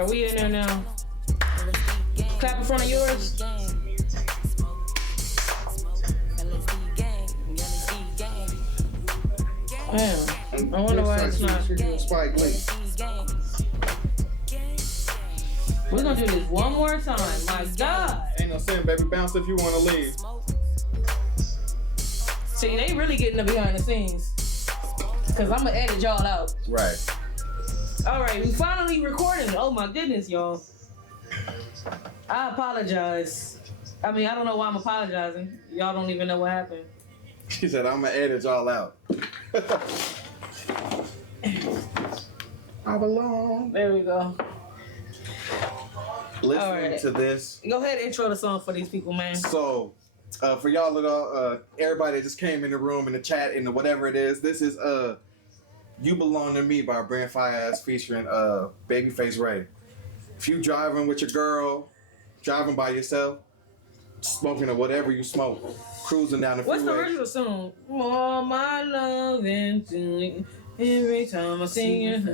Are we in there now? Clap in front of yours. Damn. I wonder why it's not. Spike Lee. We're gonna do this one more time. My God. Ain't no sin, baby. Bounce if you want to leave. See, they really getting the behind the scenes. Because I'm going to edit y'all out. Right. All right, we finally recording. Oh, my goodness, y'all. I apologize. I mean, I don't know why I'm apologizing. Y'all don't even know what happened. She said, I'm going to edit y'all out. I belong. There we go. Listening to this. Go ahead and intro the song for these people, man. So, for y'all that everybody that just came in the room, in the chat, in the whatever it is, this is You Belong to Me by Brent Faiyaz featuring Babyface Ray. If you driving with your girl, driving by yourself, smoking or whatever you smoke, cruising down the freeway. What's the original song? All my love into every time I sing it.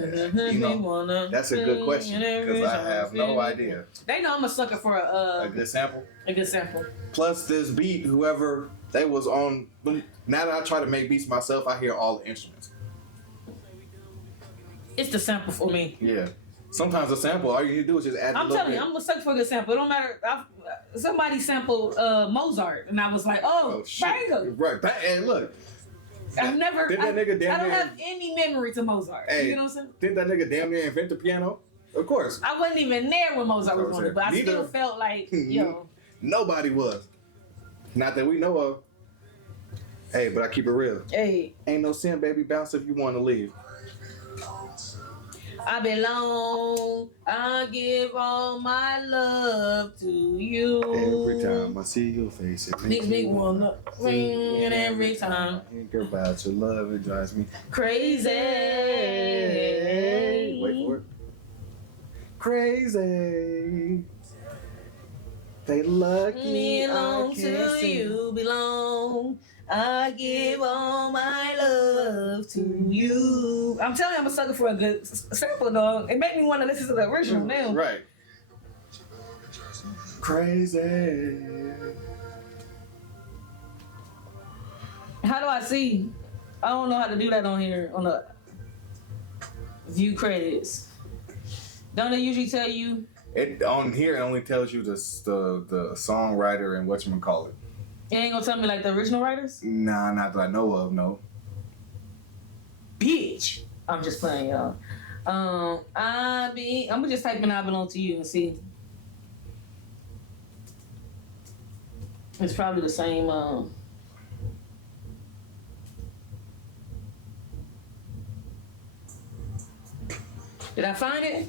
That's a good question because I have no idea. They know I'm a sucker for a good sample. A good sample. Plus this beat, whoever they was on. Now that I try to make beats myself, I hear all the instruments. It's the sample for me. Yeah. Sometimes a sample, all you need to do is just add a I'm little telling bit. you, I'm a sucker for a good sample. It don't matter. Somebody sampled Mozart, and I was like, oh banger. Right. And look. I've never. Did that nigga damn I don't near, have any memory to Mozart. Hey, you know what I'm saying? Did that nigga damn near invent the piano? Of course. I wasn't even there when Mozart was on it, but I still felt like, yo. Nobody was. Not that we know of. Hey, but I keep it real. Hey. Ain't no sin, baby. Bounce if you want to leave. I belong. I give all my love to you. Every time I see your face, it makes me wanna ring. And every time I think about your love, it drives me crazy. Wait for it. Crazy. They lucky belong I to can't see. you. Belong. I give all my love to you. I'm telling you, I'm a sucker for a good sample, dog. It made me want to listen to the original now. Right. Crazy. How do I see? I don't know how to do that on here on the view credits. Don't they usually tell you? It on here it only tells you the songwriter and whatchamacallit. It ain't gonna tell me like the original writers? Nah, not that I know of, no. Bitch. I'm just playing, y'all. I'm gonna just type in I belong to you and see. It's probably the same, Did I find it?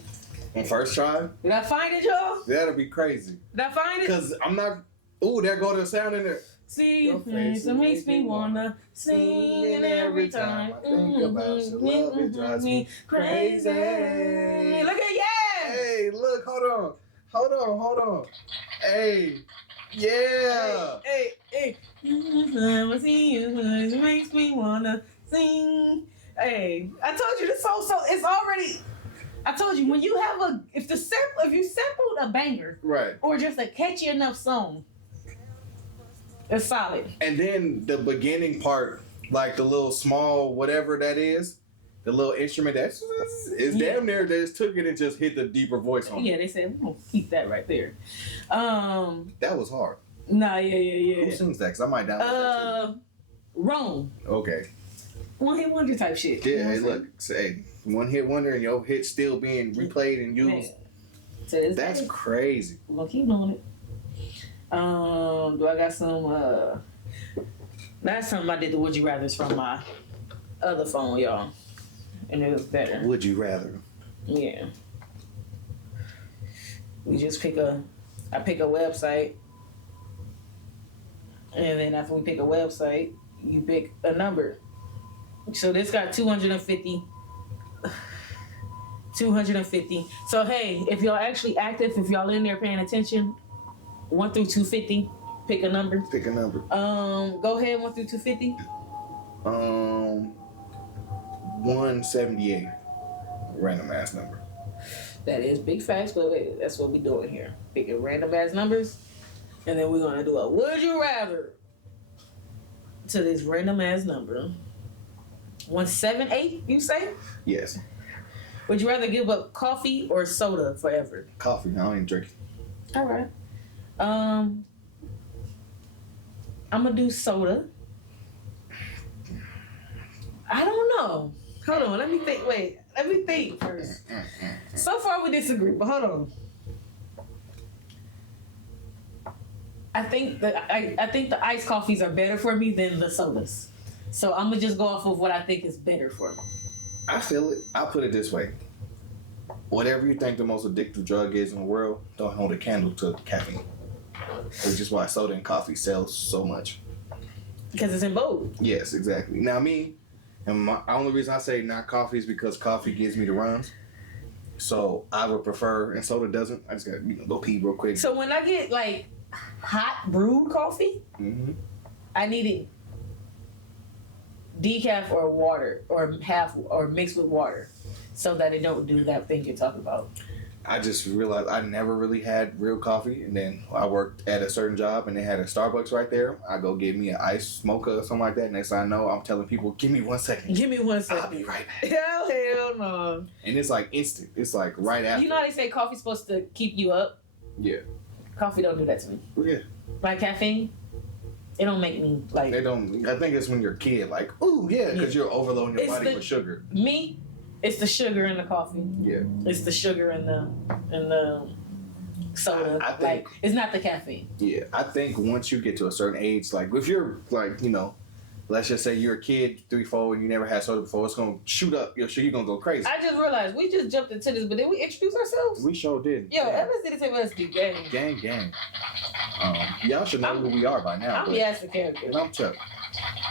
On first try? Did I find it, y'all? That'll be crazy. Did I find it? Cause I'm not. Ooh, there go the sound in there. See your face, it makes me wanna sing, and every time I think about your love, it drives me crazy. Look at yeah! Hey, look, hold on. Hey, yeah. Hey. I see you, it makes me wanna sing. Hey, I told you this song, so it's already. I told you when you have if you sampled a banger, right, or just a catchy enough song. It's solid. And then the beginning part, like the little small whatever that is, the little instrument that's damn near they just took it and just hit the deeper voice on it. Yeah, they said we're gonna keep that right there. That was hard. Nah, yeah. Who sings that? Cause I might download that too. Rome. Okay. One hit wonder type shit. Yeah, hey, look, say one hit wonder and your hit still being replayed and used. So that's crazy. We're gonna keep doing it. Do I got some last time I did the Would You Rathers from my other phone, y'all. And it was better. Would you rather? Yeah. We just I pick a website, and then after we pick a website, you pick a number. So this got 250. 250. So hey, if y'all actually active, if y'all in there paying attention, 1 through 250, pick a number. Pick a number. Go ahead, 1 through 250. 178. Random ass number. That is big facts, but that's what we doing here. Picking random ass numbers, and then we're gonna do a would you rather to this random ass number. 178, you say? Yes. Would you rather give up coffee or soda forever? Coffee. I don't even drink it. All right. I'm gonna do soda. I don't know. Hold on. Let me think. Wait. Let me think first. So far we disagree, but hold on. I think the iced coffees are better for me than the sodas. So I'm gonna just go off of what I think is better for me. I feel it. I'll put it this way. Whatever you think the most addictive drug is in the world, don't hold a candle to caffeine. Which is why soda and coffee sells so much. Because it's in vogue. Yes, exactly. Now me, and my only reason I say not coffee is because coffee gives me the runs. So I would prefer, and soda doesn't. I just gotta go pee real quick. So when I get like hot brewed coffee, I need it decaf or water or half or mixed with water, so that it don't do that thing you're talking about. I just realized I never really had real coffee, and then I worked at a certain job, and they had a Starbucks right there. I go get me an iced mocha or something like that. Next thing I know, I'm telling people, "Give me 1 second. Give me 1 second. I'll be right back." Hell no. And it's like instant. It's like right after. You know how they say coffee's supposed to keep you up? Yeah. Coffee don't do that to me. Yeah. Like caffeine, it don't make me like. They don't. I think it's when you're a kid, like, ooh, yeah, because you're overloading your body with sugar. Me, it's the sugar in the coffee. Yeah. It's the sugar in the soda. I think, like it's not the caffeine. Yeah, I think once you get to a certain age, like if you're like, let's just say you're a kid, 3, 4, and you never had soda before, it's gonna shoot up your sugar. You're gonna go crazy. I just realized we just jumped into this, but did we introduce ourselves? We sure did. Yo, LSD gang. Gang. Y'all should know who we are by now. I'm Yaz the character. And I'm Chuck.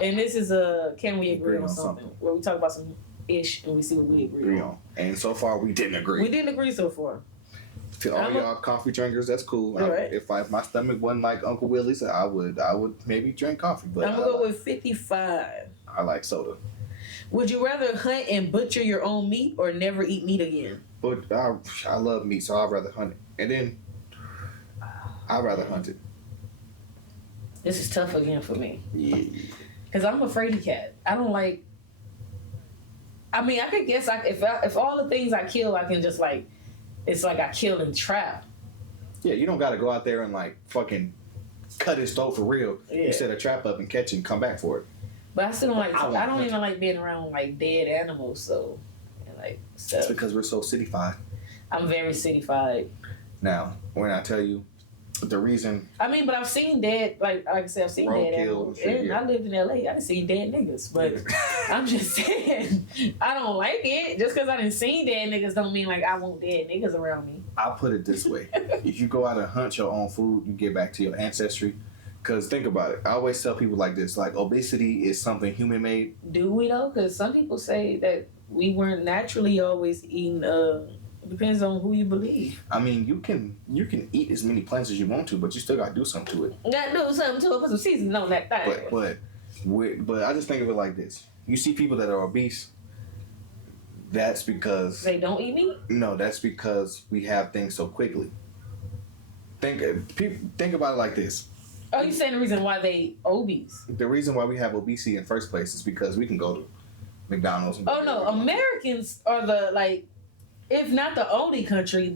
And this is Can We Agree on Something? Where we talk about some ish and we see what we agree on. And so far we didn't agree. We didn't agree so far. To all y'all coffee drinkers, that's cool. Right. If my stomach wasn't like Uncle Willie's, I would maybe drink coffee. But I'm gonna go with 55. I like soda. Would you rather hunt and butcher your own meat or never eat meat again? But I love meat, so I'd rather hunt it. And then I'd rather hunt it. This is tough again for me. Yeah. Because I'm a fraidy cat. I don't like. I mean, I could guess if all the things I kill, I can just like. It's like I killed and trapped. Yeah, you don't got to go out there and like fucking cut his throat for real. Yeah. You set a trap up and catch it and come back for it. But I still don't like. I don't even like being around like dead animals. So, and, like stuff. It's because we're so cityfied. I'm very cityfied. Now, when I tell you the reason. I mean, but I've seen dead, like I said, I've seen dead animals. And I lived in LA. I done seen dead niggas. But I'm just saying, I don't like it. Just because I done seen dead niggas don't mean like I want dead niggas around me. I'll put it this way. If you go out and hunt your own food, you get back to your ancestry. Because think about it. I always tell people like this, like obesity is something human made. Do we though? Because some people say that we weren't naturally always eating, depends on who you believe. I mean, you can eat as many plants as you want to, but you still got to do something to it. Got to do something to it, put some seasoning on that thing. But I just think of it like this. You see people that are obese, that's because... They don't eat meat? No, that's because we have things so quickly. Think about it like this. Oh, you saying the reason why they obese? The reason why we have obesity in the first place is because we can go to McDonald's. And Americans are the, like, if not the only country,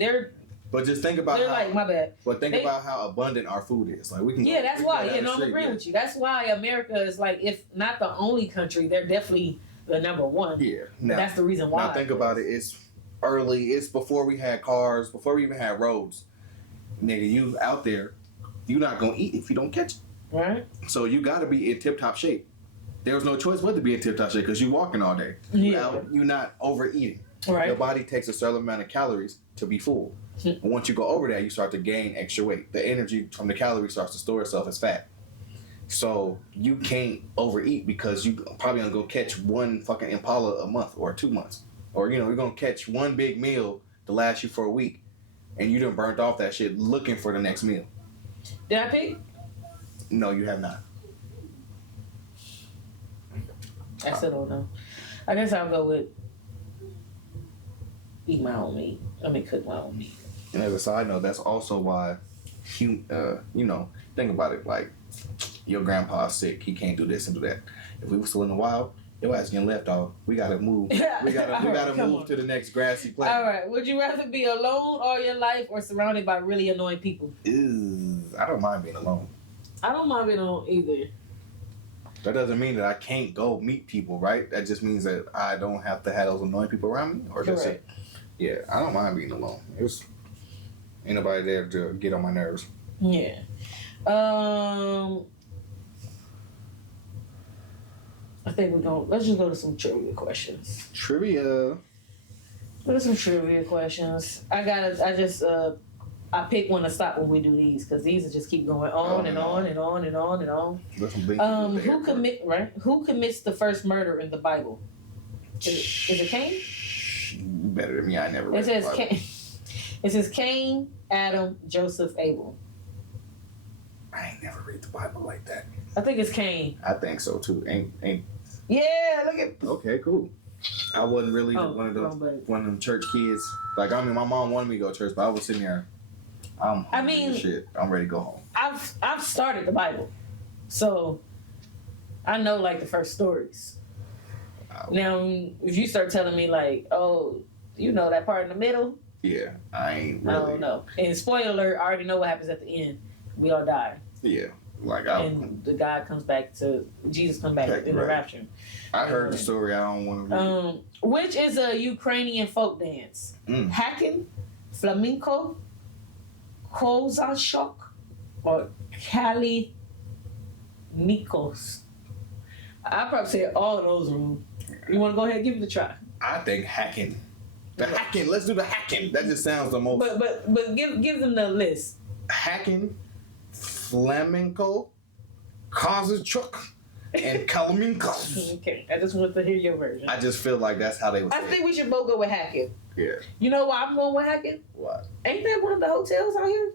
But just think about my bad. But think about how abundant our food is. Like we can. Yeah, that's why. Yeah, no, I'm agreeing with you. That's why America is like, if not the only country, they're definitely the number one. Yeah, now, that's the reason why. Now think about it. It's early. It's before we had cars. Before we even had roads. Nigga, you out there, you not gonna eat if you don't catch it. Right. So you got to be in tip top shape. There was no choice but to be in tip top shape because you walking all day. Yeah. You're not overeating. Right. Your body takes a certain amount of calories to be full. And once you go over that, you start to gain extra weight. The energy from the calories starts to store itself as fat. So you can't overeat because you probably gonna go catch one fucking Impala a month or 2 months. Or, you're gonna catch one big meal to last you for a week. And you done burnt off that shit looking for the next meal. Did I pick? No, you have not. I still don't know. I guess I'll go with eat my own meat. Cook my own meat. And as a side note, that's also why, think about it. Like, your grandpa's sick. He can't do this and do that. If we were still in the wild, your ass getting left off. We gotta move. We gotta move to the next grassy place. All right. Would you rather be alone all your life or surrounded by really annoying people? I don't mind being alone. I don't mind being alone either. That doesn't mean that I can't go meet people, right? That just means that I don't have to have those annoying people around me. Or does it? Yeah, I don't mind being alone. Ain't nobody there to get on my nerves. Yeah. I think let's just go to some trivia questions. Trivia. Go to some trivia questions. I pick one to stop when we do these because these will just keep going on and on and on and on and on. Who commits the first murder in the Bible? Is it Cain? Better than me. I never read the Bible. It says Cain, Adam, Joseph, Abel. I ain't never read the Bible like that. I think it's Cain. I think so too. Ain't. Yeah, look at. Okay, cool. I wasn't really one of them church kids. Like, I mean, my mom wanted me to go to church, but I was sitting there. I'm ready to go home. I've started the Bible, so I know like the first stories. Now, if you start telling me like, oh, you know that part in the middle. Yeah, I ain't really. I don't know. And spoiler alert, I already know what happens at the end. We all die. Yeah. And the guy comes back Jesus comes back in the rapture. I heard the story. I don't want to read it. Which is a Ukrainian folk dance? Hakin, flamenco, kozachok, or Kali Nikos. I probably said all of those wrong. You want to go ahead and give it a try? I think hacking. The hacking. Let's do the hacking. That just sounds the most. But give them the list. Hacking, flamenco, Chuck, and Kalaminko. Okay, I just want to hear your version. I just feel like that's how they would say I think we should both go with hacking. Yeah. You know why I'm going with hacking? What? Ain't that one of the hotels out here?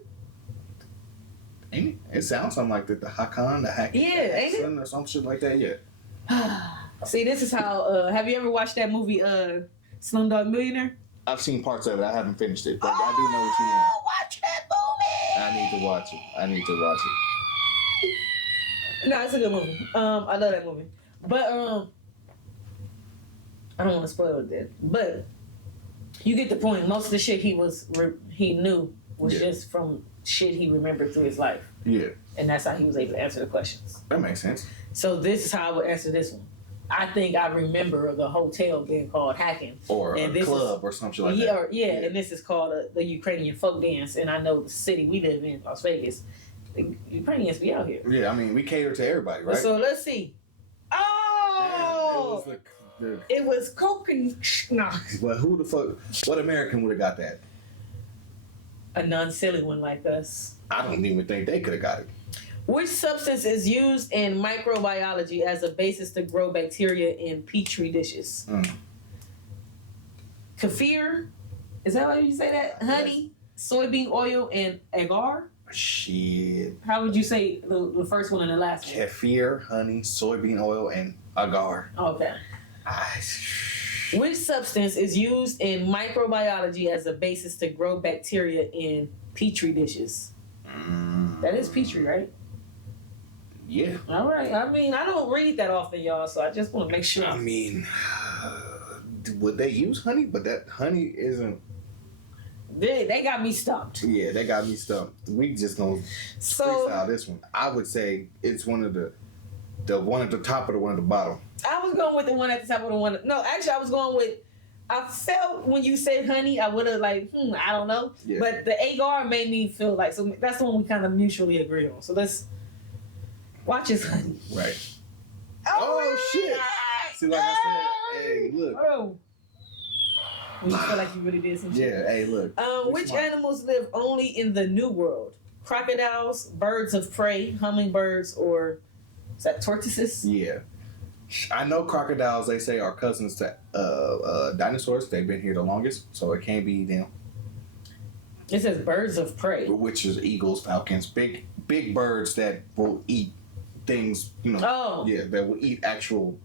Ain't it? It sounds something like the Hakan, the hacking. Yeah, ain't it? Or some shit like that, yeah. See, this is how, have you ever watched that movie, Slumdog Millionaire? I've seen parts of it. I haven't finished it, but I do know what you mean. Watch that movie! I need to watch it. No, it's a good movie. I love that movie. But, I don't want to spoil it, but you get the point. Most of the shit he knew was just from shit he remembered through his life. Yeah. And that's how he was able to answer the questions. That makes sense. So this is how I would answer this one. I think I remember the hotel being called Hacking. Or a club or something like that. Yeah, and this is called the Ukrainian folk dance. And I know the city we live in, Las Vegas, the Ukrainians be out here. Yeah, I mean, we cater to everybody, right? So let's see. Oh! Damn, it was coconut. But who the fuck, what American would have got that? A non-silly one like us. I don't even think they could have got it. Which substance is used in microbiology as a basis to grow bacteria in petri dishes? Kefir, is that how you say that? Honey, soybean oil, and agar? Shit. How would you say the first one and the last one? Kefir, honey, soybean oil, and agar. Okay. Which substance is used in microbiology as a basis to grow bacteria in petri dishes? That is petri, right? Yeah. All right. I mean, I don't read that often, y'all, so I just want to make sure. I mean, would they use honey? But that honey isn't. They got me stumped. Yeah, they got me stumped. We just gonna freestyle this one. I would say it's one of the one at the top or the one at the bottom. I was going with the one at the top or the one. No, actually, I was going with. I felt when you said honey, I would have like, I don't know. Yeah. But the agar made me feel like, so that's the one we kind of mutually agree on. So let's watch his honey. Right. Oh shit! See, like I said, hey, look. Oh. When you feel like you really did some shit. Yeah, hey, look. Which animals live only in the New World? Crocodiles, birds of prey, hummingbirds, or is that tortoises? Yeah. I know crocodiles, they say, are cousins to dinosaurs. They've been here the longest, so it can't be them. It says birds of prey. Which is eagles, falcons, big birds that will eat things, Oh. Yeah, that will eat actual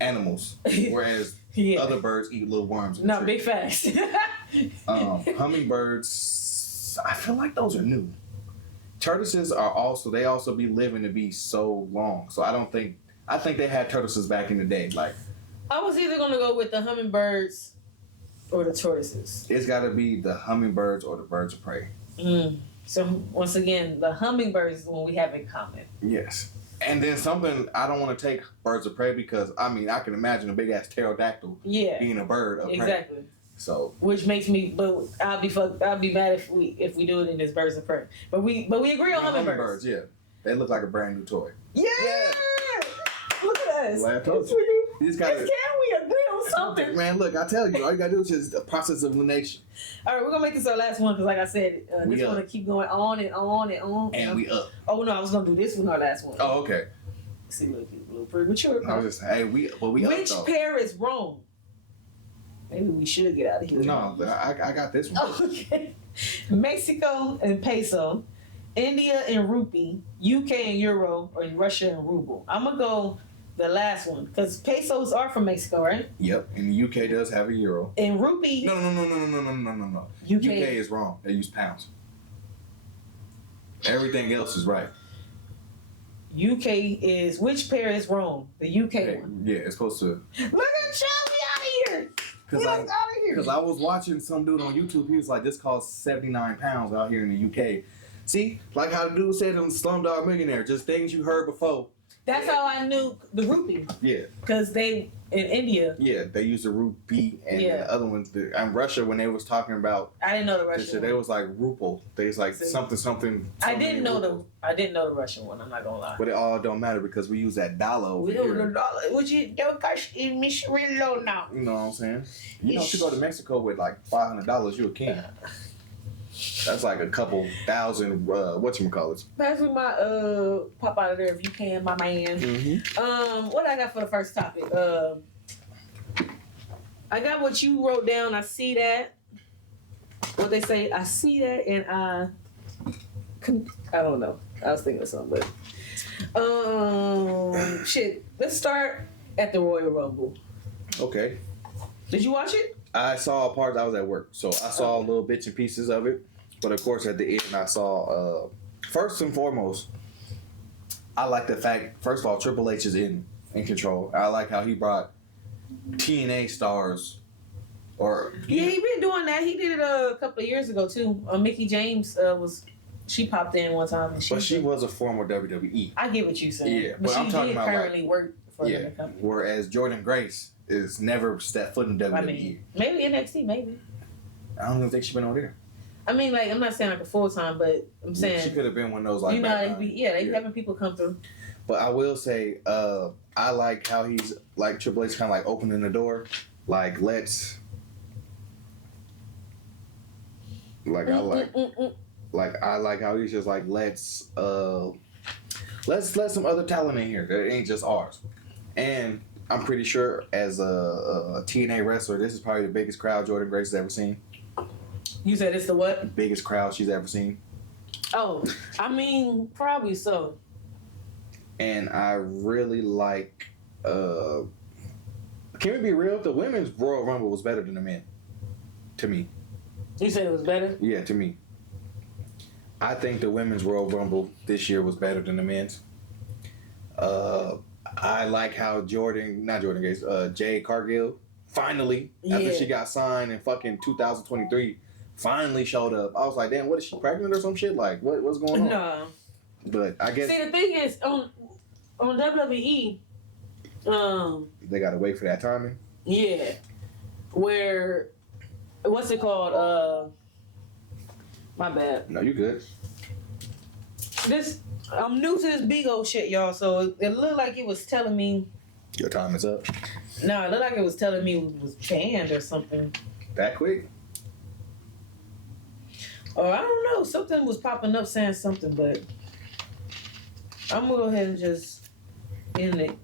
animals. Whereas other birds eat little worms. No, big facts. Hummingbirds, I feel like those are new. Tortoises they also be living to be so long. So I think they had tortoises back in the day. Like, I was either gonna go with the hummingbirds or the tortoises. it's got to be the hummingbirds or the birds of prey. So once again, the hummingbirds is the one we have in common. Yes. And then something, I don't want to take birds of prey because, I mean, I can imagine a big ass pterodactyl being a bird of prey. Exactly. So, which makes me, but I'll be mad if we do it in this birds of prey. But we agree on hummingbirds. Yeah, they look like a brand new toy. Yeah. Look at us. Well, I told you. You just gotta, can we agree on something? Man, look, I tell you, all you gotta do is just the process of elimination. All right, we're gonna make this our last one because, like I said, this one to keep going on and on and on. And we up. Oh no, I was gonna do this one our last one. Oh, okay. See, look, a little premature. I was just, hey, we Which up, pair is wrong? Maybe we should get out of here. No, but I got this one. Okay. Mexico and peso, India and rupee, UK and euro, or Russia and ruble. I'm gonna go the last one because pesos are from Mexico, right? Yep, and the UK does have a euro. And rupee. No. UK is wrong. They use pounds. Everything else is right. UK is which pair is wrong? The UK one. Yeah, it's supposed to. Look at y'all, we out of here. Because I was watching some dude on YouTube. He was like, "This costs 79 pounds out here in the UK." See, like how the dude said on Slumdog Millionaire, just things you heard before. That's how I knew the rupee. Yeah. Because they in India. Yeah, they use the rupee, and the other ones. And Russia, when they was talking about, I didn't know the Russian one. They was like ruble. They was like something. I didn't know the Russian one. I'm not gonna lie. But it all don't matter because we use that dollar over here. The dollar, which you don't cost me really low now. You know what I'm saying? You know, if you go to Mexico with like $500, you're a king. That's like a couple thousand, whatchamacallits. Pass me my, pop out of there if you can, my man. Mm-hmm. What I got for the first topic? I got what you wrote down. I see that. What they say, I see that, and I don't know. I was thinking of something, but, shit. Let's start at the Royal Rumble. Okay. Did you watch it? I saw a part. I was at work, so I saw little bits and pieces of it. But of course, at the end, I saw. First and foremost, I like the fact. First of all, Triple H is in control. I like how he brought TNA stars. He been doing that. He did it a couple of years ago too. Mickey James she popped in one time. And she was a former WWE. I get what you saying. Yeah, but I'm talking about currently work for the company. Whereas Jordan Grace is never stepped foot in WWE. I mean, maybe NXT, maybe. I don't even think she's been over there. I mean, like, I'm not saying like a full time, but I'm saying she could have been one of those like. You know, they having people come through. But I will say, I like how he's like Triple H, kind of like opening the door, like let's. Like I like. Like I like how he's just like let's let some other talent in here that ain't just ours, and I'm pretty sure as a TNA wrestler, this is probably the biggest crowd Jordan Grace has ever seen. You said it's the what? Biggest crowd she's ever seen. Oh, I mean probably so. And I really like. Can we be real? The women's Royal Rumble was better than the men. To me. You said it was better? Yeah, to me. I think the women's Royal Rumble this year was better than the men's. I like how Jade Cargill finally, after she got signed in fucking 2023, finally showed up. I was like, damn, what is she, pregnant or some shit? Like, what's going on? No. But I guess. See, the thing is, on WWE, they gotta wait for that timing. Yeah. Where, what's it called? My bad. No, you good. I'm new to this big old shit, y'all, so it looked like it was telling me... Your time is up. No, it looked like it was telling me it was banned or something. That quick? Or I don't know, something was popping up saying something, but... I'm gonna go ahead and just end it.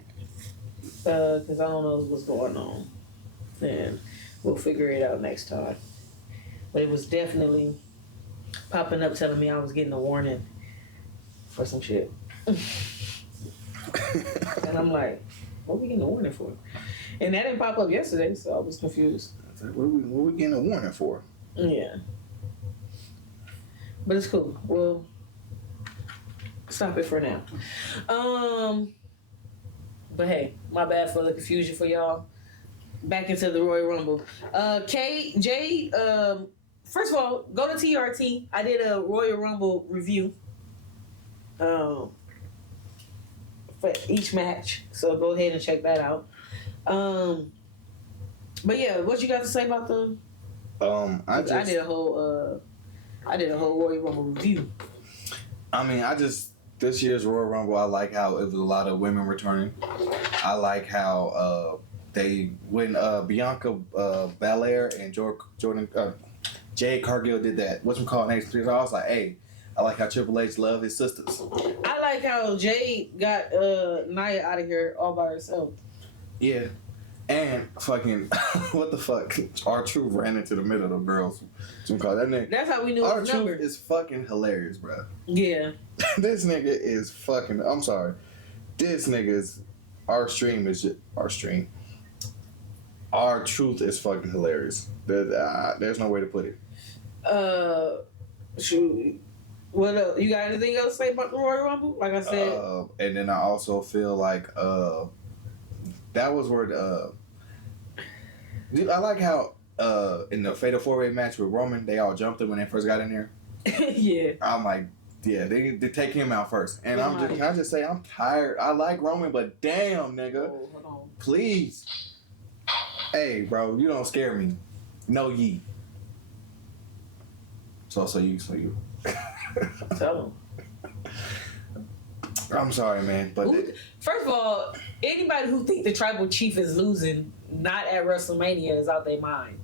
Because I don't know what's going on. And we'll figure it out next time. But it was definitely... popping up telling me I was getting a warning for some shit. And I'm like, what are we getting a warning for? And that didn't pop up yesterday, so I was confused. What are we getting a warning for? Yeah. But it's cool. We'll stop it for now. But hey, my bad for the confusion for y'all. Back into the Royal Rumble. First of all, go to TRT. I did a Royal Rumble review for each match. So go ahead and check that out. But yeah, what you got to say about the I did a whole Royal Rumble review. I mean, this year's Royal Rumble, I like how it was a lot of women returning. I like how when Bianca Belair and Jade Cargill did that, whatchamacallit next year, I was like, hey, I like how Triple H love his sisters. I like how Jade got Nia out of here all by herself. Yeah. And fucking, what the fuck? R-Truth ran into the middle of the girls. That name. That's how we knew his number. R-Truth is fucking hilarious, bro. Yeah. This nigga is fucking, I'm sorry. This nigga is, R-Truth is fucking hilarious. There's no way to put it. Shoot. What else? You got anything else to say about the Royal Rumble? Like I said. And then I also feel like, that was where dude, I like how in the Fatal 4-Way match with Roman, they all jumped him when they first got in there. Yeah. I'm like, yeah, they take him out first. And can I just say, I'm tired. I like Roman, but damn, nigga. Oh, hold on. Please. Hey, bro, you don't scare me. No ye. So you. Tell him. I'm sorry, man, but first of all, anybody who think the tribal chief is losing not at WrestleMania is out their mind.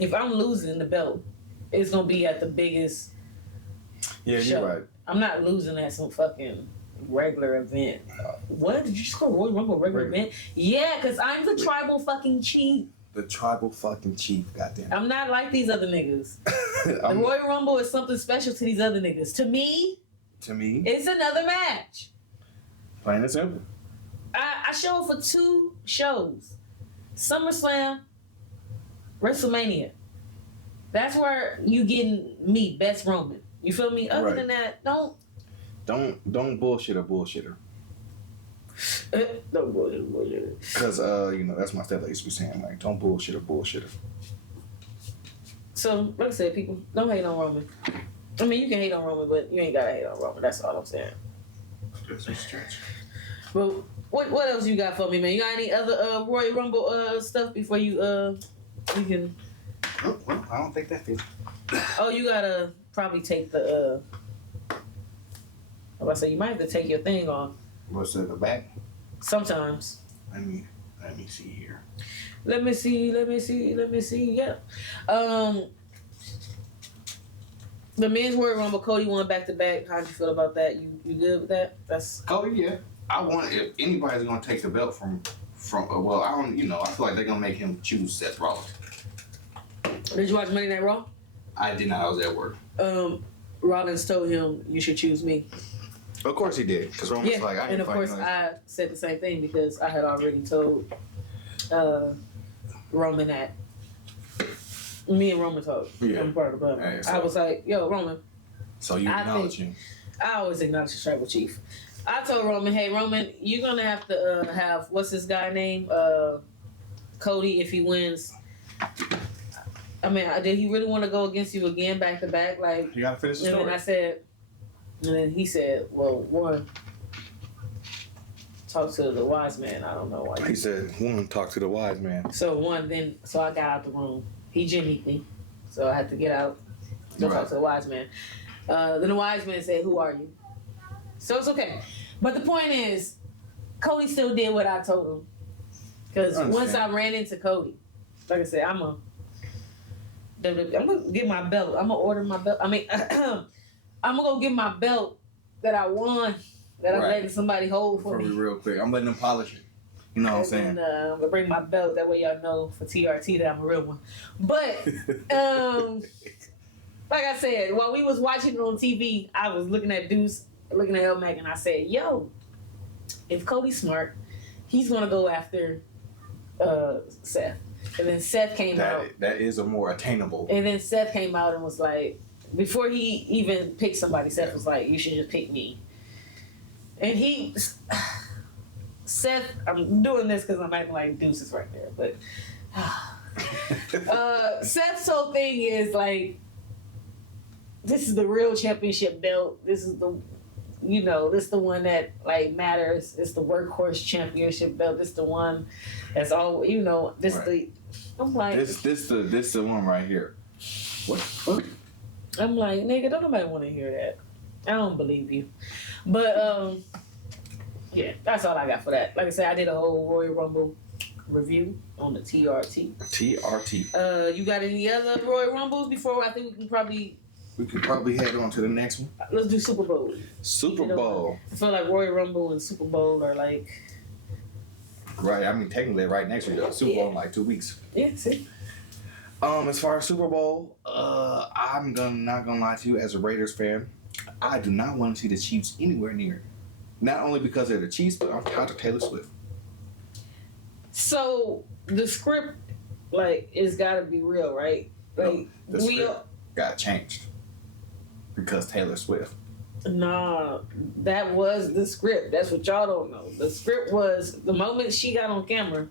If I'm losing the belt, it's gonna be at the biggest show. You're right. I'm not losing at some fucking regular event. What? Did you just call Royal Rumble regular event? Yeah, because I'm the tribal fucking chief. The tribal fucking chief, goddamn. I'm not like these other niggas. The Royal Rumble is something special to these other niggas. To me, it's another match. Plain and simple. I show up for 2 shows. SummerSlam, WrestleMania. That's where you getting me, best Roman. You feel me? Other than that, don't bullshit a bullshitter. Don't bullshit. Because that's my step. I used to be saying, like, don't bullshit a bullshitter. So, like I said, people, don't hate on Roman. I mean, you can hate on Roman, but you ain't gotta hate on Roman. That's all I'm saying. That's a stretch. Well, what else you got for me, man? You got any other Royal Rumble stuff before you can? Oh, well, I don't think that fits. Oh, you gotta probably take the. I was about to say you might have to take your thing off. What's at the back? Sometimes. Let me see here. Let me see. Yeah. The men's Royal Rumble, Cody won back to back. How'd you feel about that? You good with that? That's Cody. Yeah, I want if anybody's gonna take the belt from well, I don't. I feel like they're gonna make him choose Seth Rollins. Did you watch Monday Night Raw? I did not. I was at work. Rollins told him you should choose me. Of course he did, because Roman's like, I ain't and of course I said the same thing because I had already told Roman that. Me and Roman talked. Yeah. I'm part of the club. Hey, so I was like, yo, Roman. So you acknowledge him. I always acknowledge the tribal chief. I told Roman, hey, Roman, you're going to have to have, what's this guy name? Cody, if he wins. I mean, did he really want to go against you again back to back? Like, you got to finish the story. And then he said, well, one, talk to the wise man. I don't know why. He said, one, talk to the wise man. So I got out the room. He jimmied me. So I had to get out, go talk to the wise man. Then the wise man said, who are you? So it's okay. But the point is, Cody still did what I told him. Because once I ran into Cody, like I said, I'm going to get my belt. I'm going to order my belt. I mean, I'm going to go get my belt that I won, that I'm letting somebody hold for me. Real quick. I'm letting them polish it. You know what I'm saying? And, I'm going to bring my belt. That way y'all know for TRT that I'm a real one. But, like I said, while we was watching it on TV, I was looking at Deuce, looking at El Mac, and I said, yo, if Cody's smart, he's going to go after Seth. And then Seth came out. That is a more attainable. And then Seth came out and was like, before he even picked somebody, Seth was like, you should just pick me. And Seth, I'm doing this because I'm acting like Deuces right there, but Seth's whole thing is like, this is the real championship belt. This is the, this the one that like matters. It's the workhorse championship belt. This the one that's all, this right. I'm like, this the one right here. What? I'm like, nigga, don't nobody want to hear that. I don't believe you. But yeah, that's all I got for that. Like I said, I did a whole Royal Rumble review on the TRT. TRT. You got any other Royal Rumbles before? I think we can probably head on to the next one. Let's do Super Bowl. Super Bowl. I feel like Royal Rumble and Super Bowl are like. Right. I mean, technically, right next week. Super Bowl in like 2 weeks. Yeah. See. As far as Super Bowl, I'm not gonna lie to you. As a Raiders fan, I do not want to see the Chiefs anywhere near. Not only because they're the Chiefs, but I'm tired of Taylor Swift. So the script, like, it's got to be real, right? Like, no, the script got changed because Taylor Swift. Nah, that was the script. That's what y'all don't know. The script was the moment she got on camera,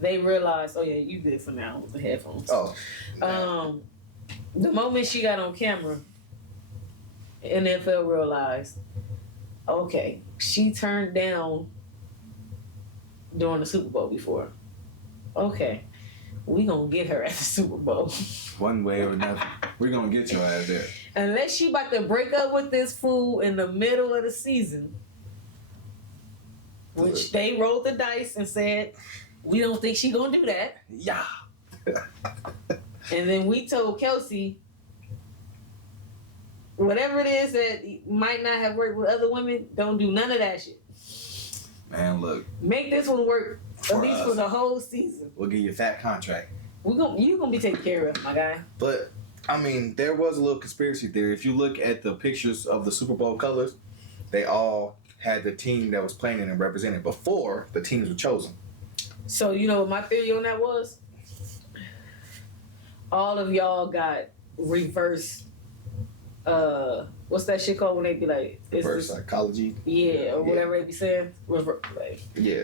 they realized, oh yeah, you good for now with the headphones. Oh. The moment she got on camera, NFL realized, okay, she turned down during the Super Bowl before. Okay, we gonna get her at the Super Bowl. One way or another, we're gonna get your ass there. Unless she about to break up with this fool in the middle of the season, which they rolled the dice and said, we don't think she gonna do that. Yeah. And then we told Kelsey, whatever it is that might not have worked with other women, don't do none of that shit. Man, look. Make this one work at least for the whole season. We'll give you a fat contract. You gonna be taken care of, my guy. But I mean, there was a little conspiracy theory. If you look at the pictures of the Super Bowl colors, they all had the team that was playing and represented before the teams were chosen. So you know what my theory on that was? All of y'all got reverse. What's that shit called when they be like reverse psychology? Yeah, or whatever they be saying. Yeah,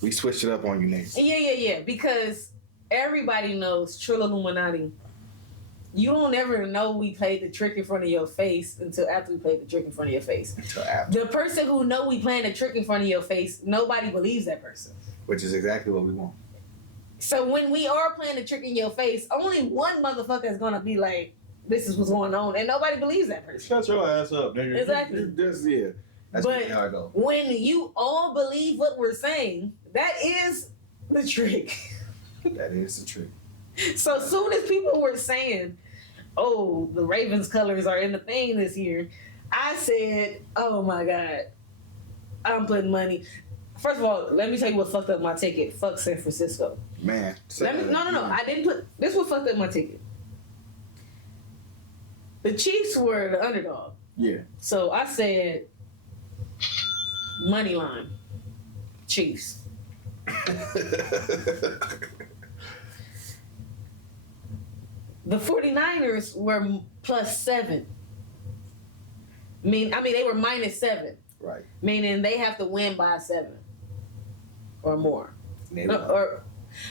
we switched it up on you niggas. Yeah. Because everybody knows Trill Illuminati. You don't ever know we played the trick in front of your face until after we played the trick in front of your face. Until after. The person who know we playing the trick in front of your face, nobody believes that person. Which is exactly what we want. So when we are playing the trick in your face, only one motherfucker is gonna be like, this is what's going on, and nobody believes that person. Shut your ass up, nigga. Exactly. That's how I go. When you all believe what we're saying, that is the trick. That is the trick. So soon as people were saying, oh, the Ravens colors are in the thing this year, I said, oh my God, I'm putting money. First of all, let me tell you what fucked up my ticket. Fuck San Francisco. Man. No. I didn't put, this what fucked up my ticket. The Chiefs were the underdog. Yeah. So I said, money line, Chiefs. The 49ers were +7. I mean, they were -7. Right. Meaning they have to win by 7 or more. Or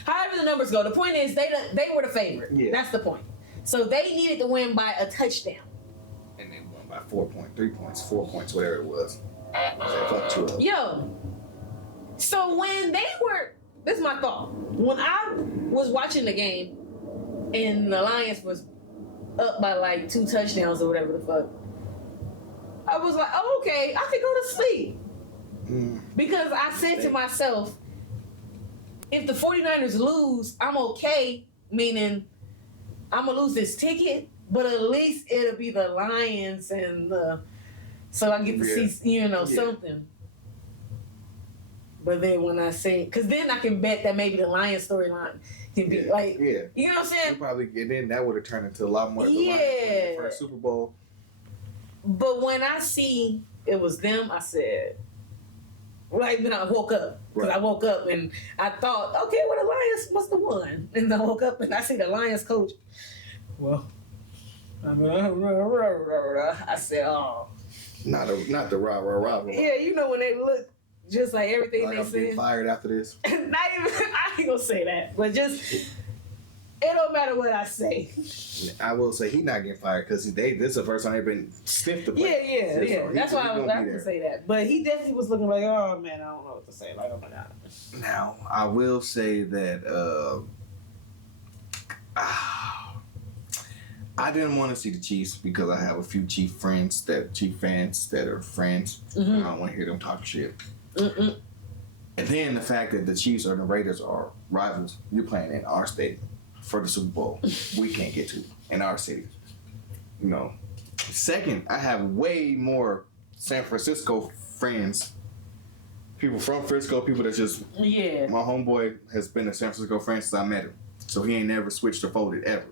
however the numbers go. The point is they were the favorite. Yeah. That's the point. So they needed to win by a touchdown. And they won by 4 points, whatever it was. Fuck 2 of them. Yo. So when they were, this is my thought. When I was watching the game and the Lions was up by like 2 touchdowns or whatever the fuck, I was like, oh, okay, I could go to sleep. Because I said to myself, if the 49ers lose, I'm okay, meaning I'm going to lose this ticket, but at least it'll be the Lions and so I get to see, something. But then when I say, because then I can bet that maybe the Lions storyline can be you know what I'm saying? And then that would have turned into a lot more. Yeah. For a Super Bowl. But when I see it was them, I said, Right when I woke up. Because I woke up and I thought, okay, well, the Lions must have won. And I woke up and I see the Lions coach. Well, I said, oh. Not the rah. Yeah, you know when they look just like everything Like they I'm getting said. fired after this. Not even, I ain't gonna say that. But just, it don't matter what I say. I will say he's not getting fired because this is the first time they've been sniffed to play. Yeah. So That's why I was about to say that. But he definitely was looking like, oh man, I don't know what to say. Like, oh my God. Now, I will say that I didn't want to see the Chiefs because I have a few Chief fans that are friends. Mm-hmm. I don't want to hear them talk shit. Mm-mm. And then the fact that the Chiefs or the Raiders are rivals, you're playing in our state for the Super Bowl. We can't get to in our city. You know. Second, I have way more San Francisco friends. People from Frisco, people that just... Yeah. My homeboy has been a San Francisco friend since I met him. So he ain't never switched or folded ever.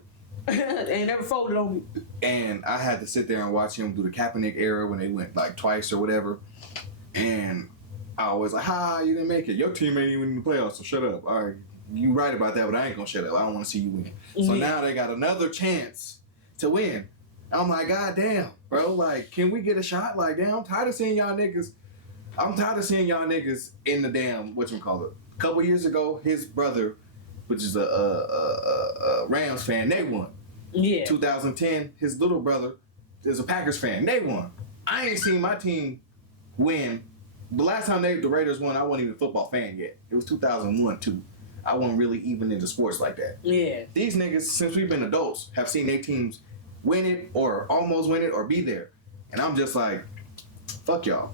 They ain't never folded on me. And I had to sit there and watch him do the Kaepernick era when they went like twice or whatever. And I was like, you didn't make it. Your team ain't even in the playoffs, so shut up. All right, you right about that, but I ain't gonna shut up. I don't want to see you win. So now they got another chance to win. I'm like, God damn, bro. Like, can we get a shot? Like, damn, I'm tired of seeing y'all niggas. I'm tired of seeing y'all niggas in the damn, whatchamacallit. A couple years ago, his brother, which is a Rams fan, they won. Yeah. 2010, his little brother is a Packers fan. They won. I ain't seen my team win. The last time the Raiders won, I wasn't even a football fan yet. It was 2001, too. I wasn't really even into sports like that. Yeah. These niggas, since we've been adults, have seen their teams win it or almost win it or be there. And I'm just like, fuck y'all.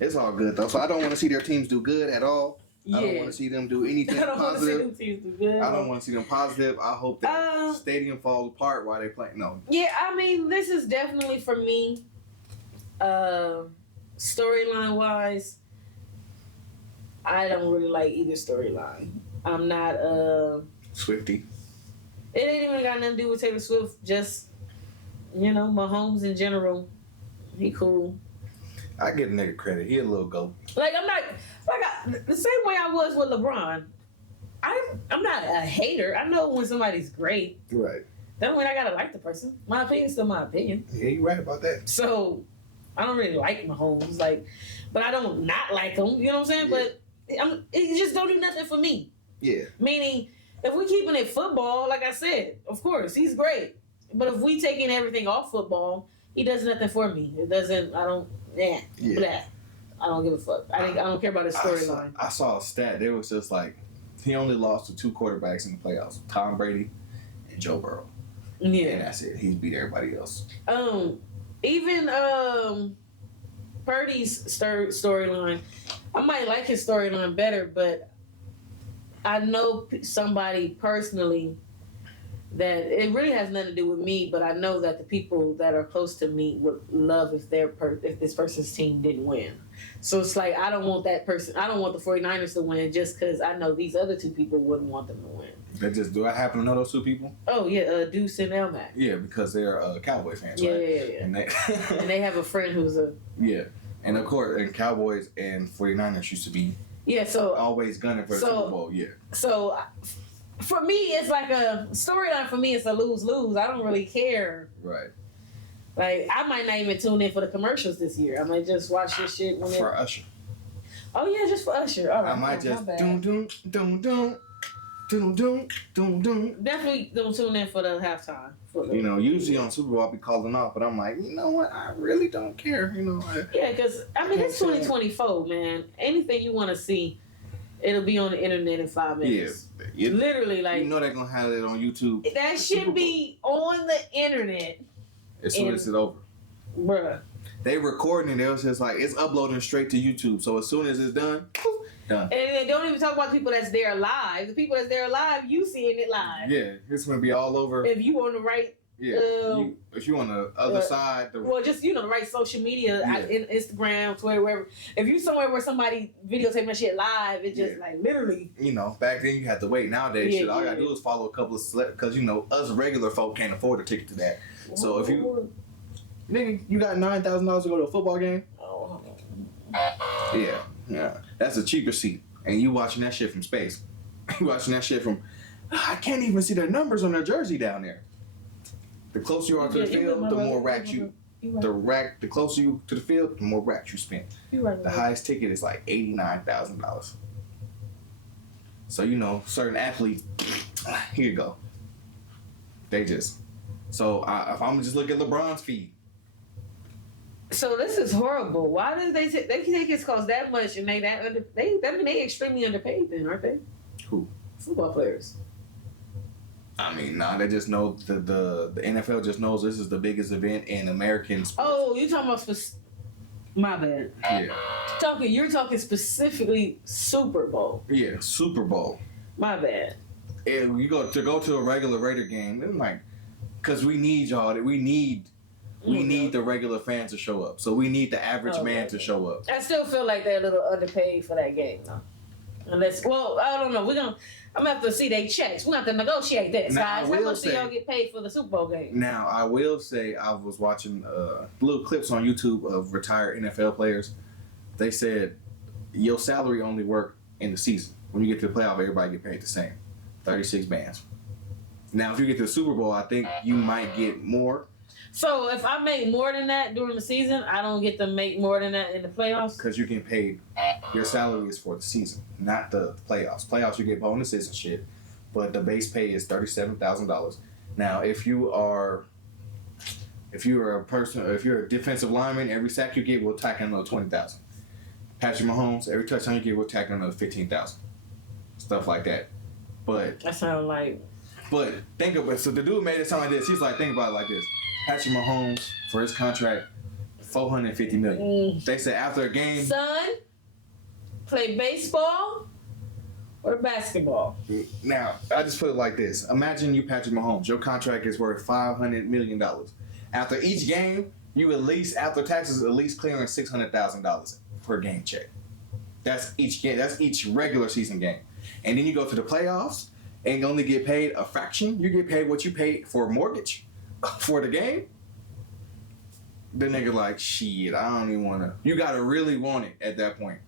It's all good, though. So I don't want to see their teams do good at all. I don't want to see them do anything I don't want to see them positive. teams do good. I don't want to see them positive. I hope that stadium falls apart while they play. No. Yeah, I mean, this is definitely for me, storyline wise, I don't really like either storyline. I'm not Swifty. It ain't even got nothing to do with Taylor Swift. Just, Mahomes in general. He cool. I give a nigga credit. He a little goat. Like, I'm not, the same way I was with LeBron. I'm not a hater. I know when somebody's great. Right. That don't mean I gotta like the person. My opinion's still my opinion. Yeah, you right about that. So, I don't really like Mahomes. But I don't not like him. You know what I'm saying? Yeah. But it just don't do nothing for me. Yeah. Meaning, if we keeping it football, like I said, of course, he's great. But if we taking everything off football, he does nothing for me. It doesn't, I don't give a fuck. I don't care about his storyline. I saw a stat. It was just like, he only lost to two quarterbacks in the playoffs, Tom Brady and Joe Burrow. Yeah. And that's it. He's beat everybody else. Even Purdy's storyline, I might like his storyline better, but I know somebody personally that it really has nothing to do with me, but I know that the people that are close to me would love if this person's team didn't win. So it's like, I don't want that person, I don't want the 49ers to win just because I know these other two people wouldn't want them to win. Do I happen to know those two people? Oh, yeah, Deuce and Elmac. Yeah, because they're Cowboy fans, yeah, right? Yeah. And and they have a friend who's a... Yeah. And of course, and Cowboys and 49ers used to be always gunning for the Super Bowl, yeah. So, for me, it's like a storyline. For me, it's a lose-lose. I don't really care. Right. Like, I might not even tune in for the commercials this year. I might just watch this shit when for Usher. Oh, yeah, just for Usher. All right, I might just doom. Definitely don't tune in for the halftime. Usually on Super Bowl I'll be calling off, but I'm like, you know what? I really don't care. Yeah, because it's 2024, man. Anything you want to see, it'll be on the internet in 5 minutes. Yeah. Literally, like, they're gonna have it on YouTube. That should be on the internet as soon as it's over. Bruh. They recording it. It was just like, it's uploading straight to YouTube. So as soon as it's done. And they don't even talk about the people that's there live. The people that's there live, you seeing it live. Yeah, it's gonna be all over. If you on the right, if you on the other side, the right social media, Instagram, Twitter, wherever. If you somewhere where somebody videotaping that shit live, it just like literally. Back then you had to wait. Nowadays, all I gotta do is follow a couple of because us regular folk can't afford a ticket to that. So if you got $9,000 to go to a football game. Oh. Yeah. Yeah, that's a cheaper seat, and you watching that shit from space. You watching that shit from. I can't even see their numbers on their jersey down there. The closer you are to the field, the more racks you. The closer you to the field, the more racks you spend. The highest ticket is like $89,000. So certain athletes. Here you go. They just. So if I'm just look at LeBron's feed. So this is horrible. Why does they think it costs that much and they extremely underpaid then, aren't they? Who? Football players. I mean, they just know the NFL just knows this is the biggest event in American sports. Oh, you talking about my bad. Yeah. You're talking specifically Super Bowl. Yeah, Super Bowl. My bad. And you go to a regular Raider game, it's like, cause we need y'all. We need the regular fans to show up. So we need the average man to show up. I still feel like they're a little underpaid for that game, though. Unless, I don't know. I'm gonna have to see they checks. We're gonna have to negotiate that, guys. How much do y'all get paid for the Super Bowl game? Now, I will say I was watching little clips on YouTube of retired NFL players. They said your salary only work in the season. When you get to the playoff, everybody get paid the same, 36 bands. Now, if you get to the Super Bowl, I think you might get more. So if I make more than that during the season, I don't get to make more than that in the playoffs? Because you get paid, your salary is for the season, not the playoffs. Playoffs, you get bonuses and shit, but the base pay is $37,000. Now, if you're a defensive lineman, every sack you get will tack another $20,000. Patrick Mahomes, every touchdown you get will tack another $15,000. Stuff like that. But that sounds like. But think about it. So the dude made it sound like this. He's like, think about it like this. Patrick Mahomes, for his contract, $450 million. They said after a game. Son, play baseball or basketball? Now, I just put it like this. Imagine you Patrick Mahomes. Your contract is worth $500 million. After each game, you at least, after taxes, at least clearing $600,000 per game check. That's each game. That's each regular season game. And then you go to the playoffs and you only get paid a fraction. You get paid what you paid for a mortgage for the game. The nigga like, shit, I don't even want to. You got to really want it at that point.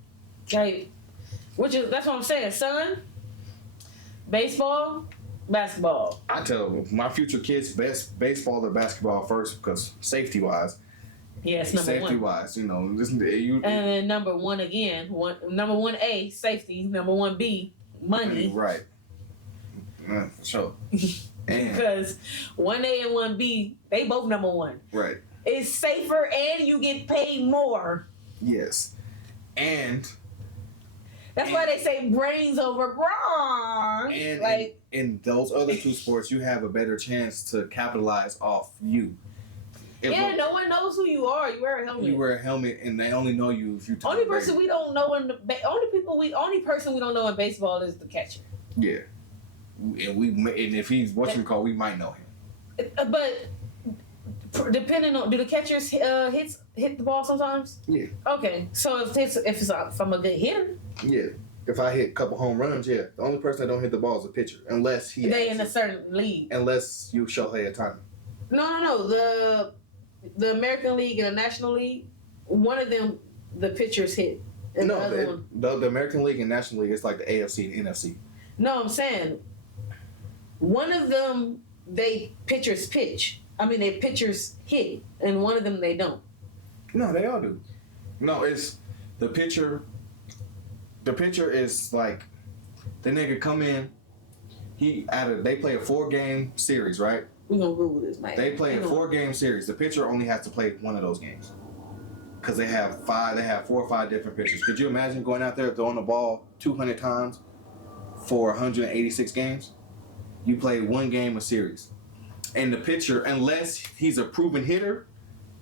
Okay. That's what I'm saying, son. Baseball, basketball. I tell my future kids baseball or basketball first because safety-wise. Yes, number one. Safety-wise, and then number one again. Number 1A, safety. Number 1B, money. Right. For sure. Because 1A and 1B, they both number one. Right. It's safer and you get paid more. Yes. And that's why they say brains over brawn. And in those other two sports, you have a better chance to capitalize off you. No one knows who you are. You wear a helmet. You wear a helmet, and they only know you if you. Only person we don't know only person we don't know in baseball is the catcher. Yeah, and if he's whatchamacallit, we might know him. But depending on, do the catchers hit the ball sometimes? Yeah. Okay, so if I'm a good hitter. Yeah. If I hit a couple home runs, yeah. The only person that don't hit the ball is a pitcher, unless they in a certain league. Unless you Shohei Ohtani. No. The American League and the National League, one of them, the pitchers hit. And the American League and National League, it's like the AFC and NFC. No, I'm saying one of them, they pitchers pitch. I mean, they pitchers hit, and one of them they don't. No, they all do. No, it's the pitcher. The pitcher is like the nigga come in. They play a 4-game series, right? We're gonna Google this, man. They play a 4-game series. The pitcher only has to play one of those games. Because they have 4 or 5 different pitchers. Could you imagine going out there throwing the ball 200 times for 186 games? You play one game a series. And the pitcher, unless he's a proven hitter,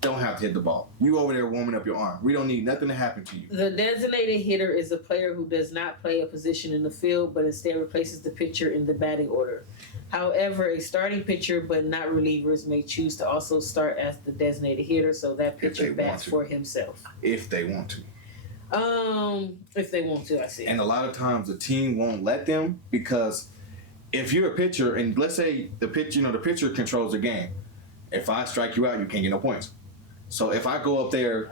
don't have to hit the ball. You over there warming up your arm. We don't need nothing to happen to you. The designated hitter is a player who does not play a position in the field, but instead replaces the pitcher in the batting order. However, a starting pitcher, but not relievers, may choose to also start as the designated hitter, so that pitcher bats for himself. If they want to. If they want to, I see. And a lot of times the team won't let them because if you're a pitcher, and let's say the pitcher controls the game. If I strike you out, you can't get no points. So if I go up there,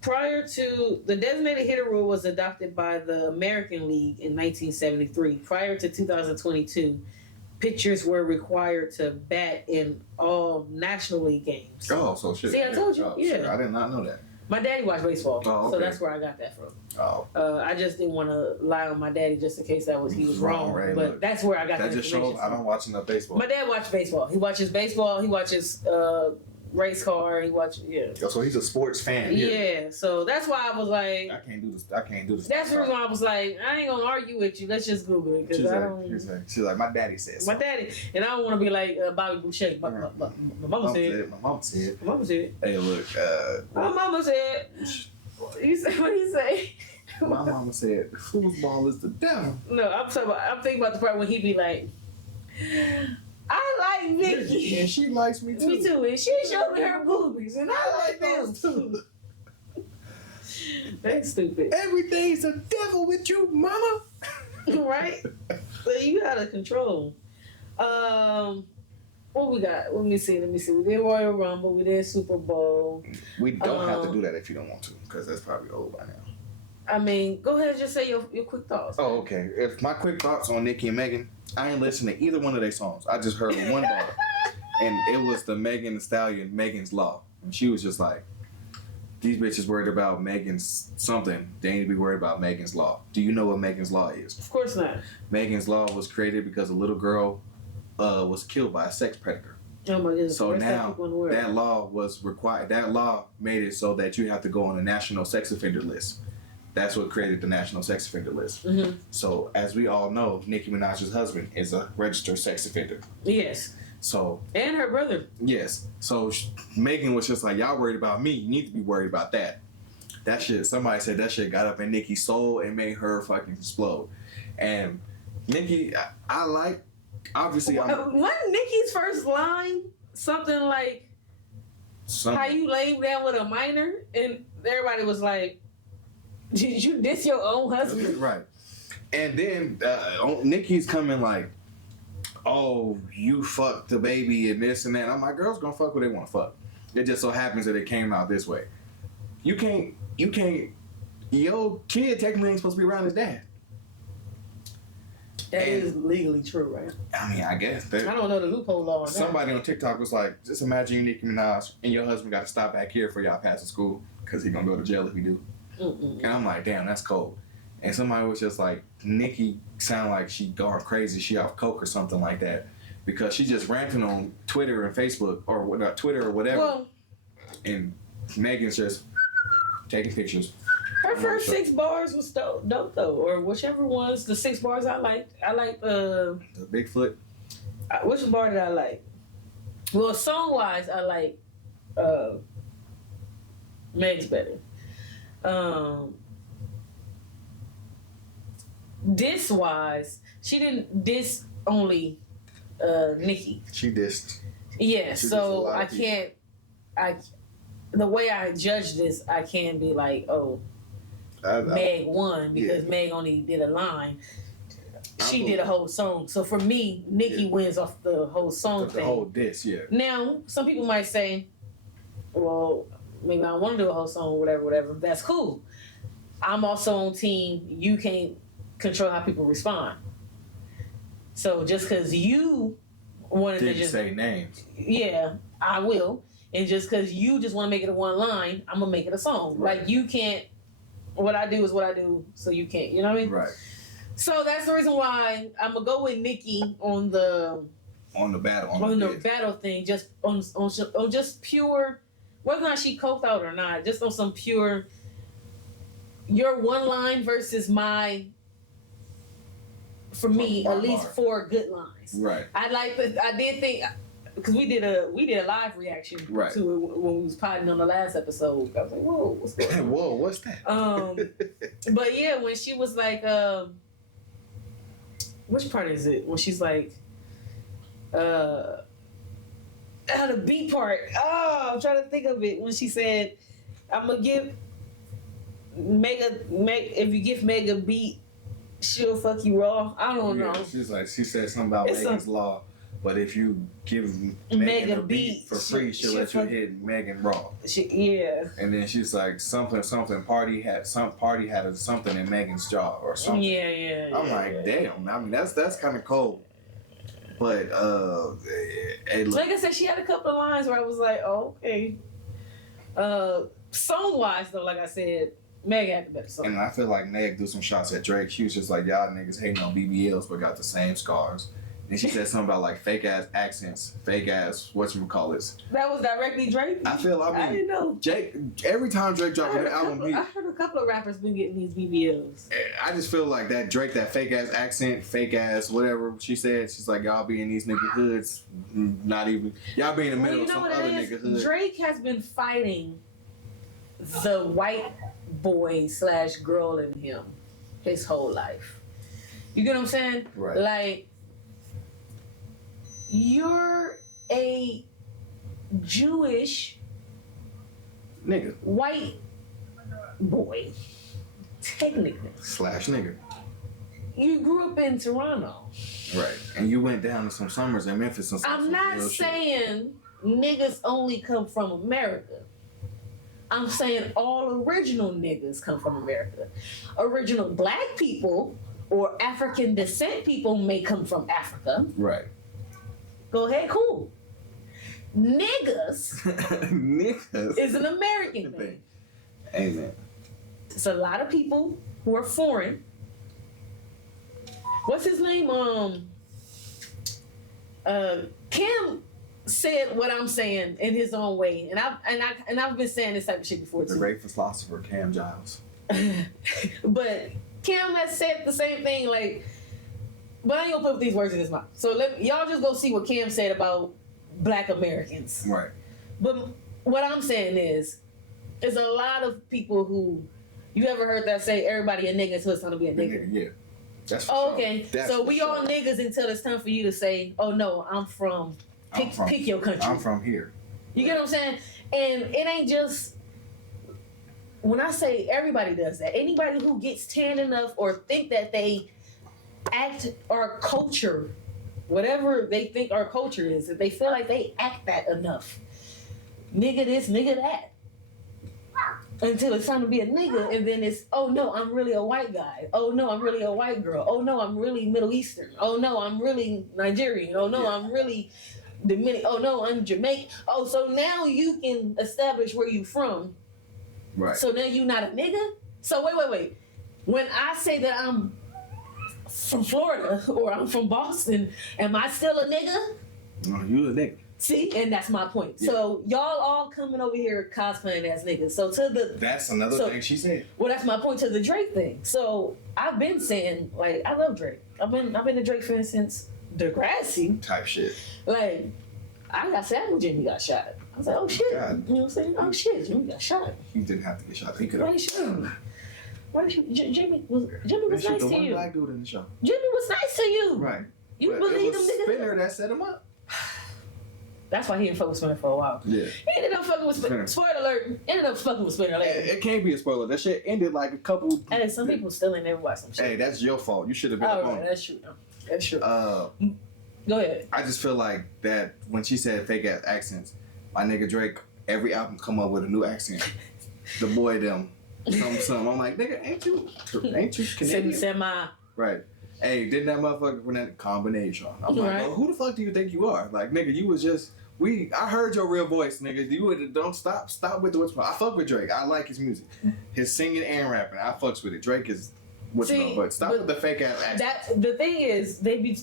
Prior to the designated hitter rule was adopted by the American League in 1973. Prior to 2022, pitchers were required to bat in all National League games. oh, so shit. See, I told you. Oh, Yeah. shit, I did not know that. My daddy watched baseball, Oh, so okay. that's where I got that from. Oh, I just didn't want to lie on my daddy just in case he was wrong. Right, but look. that's where I got that that just information shows I don't watch enough baseball. My dad watched baseball. He watches baseball. He watches race car. He watches So he's a sports fan. Yeah. So that's why I was like, I can't do this. I can't do this. that's the reason why I was like, I ain't gonna argue with you. Let's just Google it because She's like, my daddy says. My daddy, and I don't want to be like Bobby Boucher. My mama said. My mom said. My mama said. Hey, look. My mama said. You say what do you say? My mama said, foosball is the devil. No, I'm thinking about the part when he be like, I like Vicky. And she likes me too. Me too. And she showed me her boobies, and I like them too. That's stupid. Everything's a devil with you, mama. Right? So you out of control. What we got? Let me see. We did Royal Rumble. We did Super Bowl. We don't have to do that if you don't want to, because that's probably old by now. I mean, go ahead and just say your quick thoughts. Oh, okay. If my quick thoughts on Nicki and Megan, I ain't listened to either one of their songs. I just heard one bar, and it was the Megan Thee Stallion, Megan's Law. And she was just like, these bitches worried about Megan's something. They need to be worried about Megan's Law. Do you know what Megan's Law is? Of course not. Megan's Law was created because a little girl was killed by a sex predator. Oh my goodness. So now that law was required. That law made it so that you have to go on a national sex offender list. That's what created the national sex offender list. Mm-hmm. So as we all know, Nicki Minaj's husband is a registered sex offender. Yes. So and her brother. Yes. So Megan was just like, y'all worried about me. You need to be worried about that. That shit. Somebody said that shit got up in Nicki's soul and made her fucking explode. And Nicki, I like. Obviously, wasn't Nicki's first line something like how you laid down with a minor, and everybody was like, "Did you diss your own husband?" Right. And then Nicki's coming like, "Oh, you fucked the baby and this and that." I'm like, girls gonna fuck what they want to fuck. It just so happens that it came out this way. You can't. Your kid technically ain't supposed to be around his dad. That is legally true, right? I mean, I guess. I don't know the loophole law on that. Somebody on TikTok was like, just imagine you Nicki Minaj and your husband got to stop back here for y'all passing school because he going to go to jail if he do. Mm-mm. And I'm like, damn, that's cold. And somebody was just like, Nicki sound like she going crazy. She off coke or something like that. Because she just ranting on Twitter and Facebook or Twitter or whatever. Well, and Megan's just taking pictures. her first 6 bars was dope though, or whichever ones the 6 bars I liked. I liked the Bigfoot. Which bar did I like? Well, song wise, I like Meg's better. Diss wise, she didn't diss only Nicki. She dissed. Yeah, She so dissed a lot I of people. can't. The way I judge this, I can't be like, oh, Meg won because Meg only did a line. She did a whole song. So for me, Nicki wins off the whole song thing. The whole diss, yeah. Now, some people might say, well, maybe I don't want to do a whole song or whatever. That's cool. I'm also on team, you can't control how people respond. So just because you wanted Didn't to just say names. Yeah, I will. And just because you just want to make it a one line, I'm going to make it a song. Right. Like, you can't, what I do is what I do, so you can't. You know what I mean? Right. So that's the reason why I'm going to go with Nicki on the battle thing, just on just pure, whether or not she coked out or not, just on some pure, your one line versus my, for me, at least 4 good lines. Right. I did think, because we did a live reaction to it when we was potting on the last episode. I was like, whoa, what's going on? Whoa, what's that? But yeah, when she was like, which part is it? When she's like, the B part. Oh, I'm trying to think of it. When she said, I'm gonna give Meg, if you give Meg a beat, she'll fuck you raw. I don't know. She's like, she said something about Megan's Law. But if you give Megan a beat for free, she'll let you hit Megan raw. Yeah. And then she's like something party had something in Megan's jaw or something. Yeah. I'm like, damn. I mean, that's kind of cold. But hey, look. Like I said, she had a couple of lines where I was like, oh, okay. Song wise though, like I said, Meg had the better song. And I feel like Meg threw some shots at Drake. She was just like, y'all niggas hating on BBLs but got the same scars. And she said something about like fake ass accents, fake ass whatchamacallits. That was directly Drake? I didn't know. Jake, every time Drake dropped an album, I heard a couple of rappers been getting these BBLs. I just feel like that Drake, that fake ass accent, fake ass whatever she said, she's like, y'all be in these nigga hoods, not even, y'all be in the middle of some other nigga hood. Drake has been fighting the white boy / girl in him his whole life. You get what I'm saying? Right. Like, you're a Jewish nigga, white boy, technically. / nigga. You grew up in Toronto. Right. And you went down to some summers in Memphis and I'm not saying niggas only come from America. I'm saying all original niggas come from America. Original black people or African descent people may come from Africa. Right. Go ahead, cool. Niggas is an American thing. Amen. It's a lot of people who are foreign. What's his name? Kim said what I'm saying in his own way, and I've been saying this type of shit before too. The great philosopher Cam Giles. But Kim has said the same thing, like, but I ain't gonna put these words in his mouth. So y'all just go see what Kim said about Black Americans. Right. But what I'm saying is a lot of people who, you ever heard that say everybody a nigga until it's time to be a nigga? Yeah. That's for oh, sure. okay. That's so we all niggas until it's time for you to say, oh no, I'm from pick your country. I'm from here. You get what I'm saying? And it ain't just, when I say everybody does that, anybody who gets tan enough or think that they act our culture, whatever they think our culture is, if they feel like they act that enough, nigga this, nigga that, until it's time to be a nigga, and then it's, oh no, I'm really a white guy. Oh no, I'm really a white girl. Oh no, I'm really Middle Eastern. Oh no, I'm really Nigerian. Oh no, I'm really Dominican. Oh no, I'm Jamaican. Oh, so now you can establish where you from. Right. So now you not a nigga? So wait. When I say that I'm from Florida or I'm from Boston, am I still a nigga? No, you a nigga. See, and that's my point. Yeah. So y'all all coming over here cosplaying as niggas. So that's another thing she said. Well, that's my point to the Drake thing. So I've been saying, like, I love Drake. I've been a Drake fan since Degrassi type shit. Like, I got sad when Jimmy got shot. I was like, oh shit. God. You know what I'm saying? Oh shit, Jimmy got shot. He didn't have to get shot. He could have. Why did you? Jimmy was nice to you. Black dude in the show. Jimmy was nice to you. Right. You but believe it was them niggas? Spinner that set him up. That's why he didn't fuck with Spinner for a while. Yeah. He ended up fucking with Spinner. Spoiler alert. Ended up fucking with Spinner later. It can't be a spoiler. That shit ended like a couple. Hey, some people still ain't never watched some shit. Hey, that's your fault. You should have been up on. Right, that's true. That's true. Go ahead. I just feel like that when she said fake ass accents, my nigga Drake, every album come up with a new accent. The boy them. Some. I'm like, nigga, ain't you Canadian? Semi. Right. Hey, didn't that motherfucker from that combination? I'm like, well, who the fuck do you think you are? Like, nigga, you was just I heard your real voice, nigga. You don't stop with the what's. I fuck with Drake. I like his music, his singing and rapping. I fucks with it. Drake is what's wrong, but stop with the fake ass accent. The thing is, they be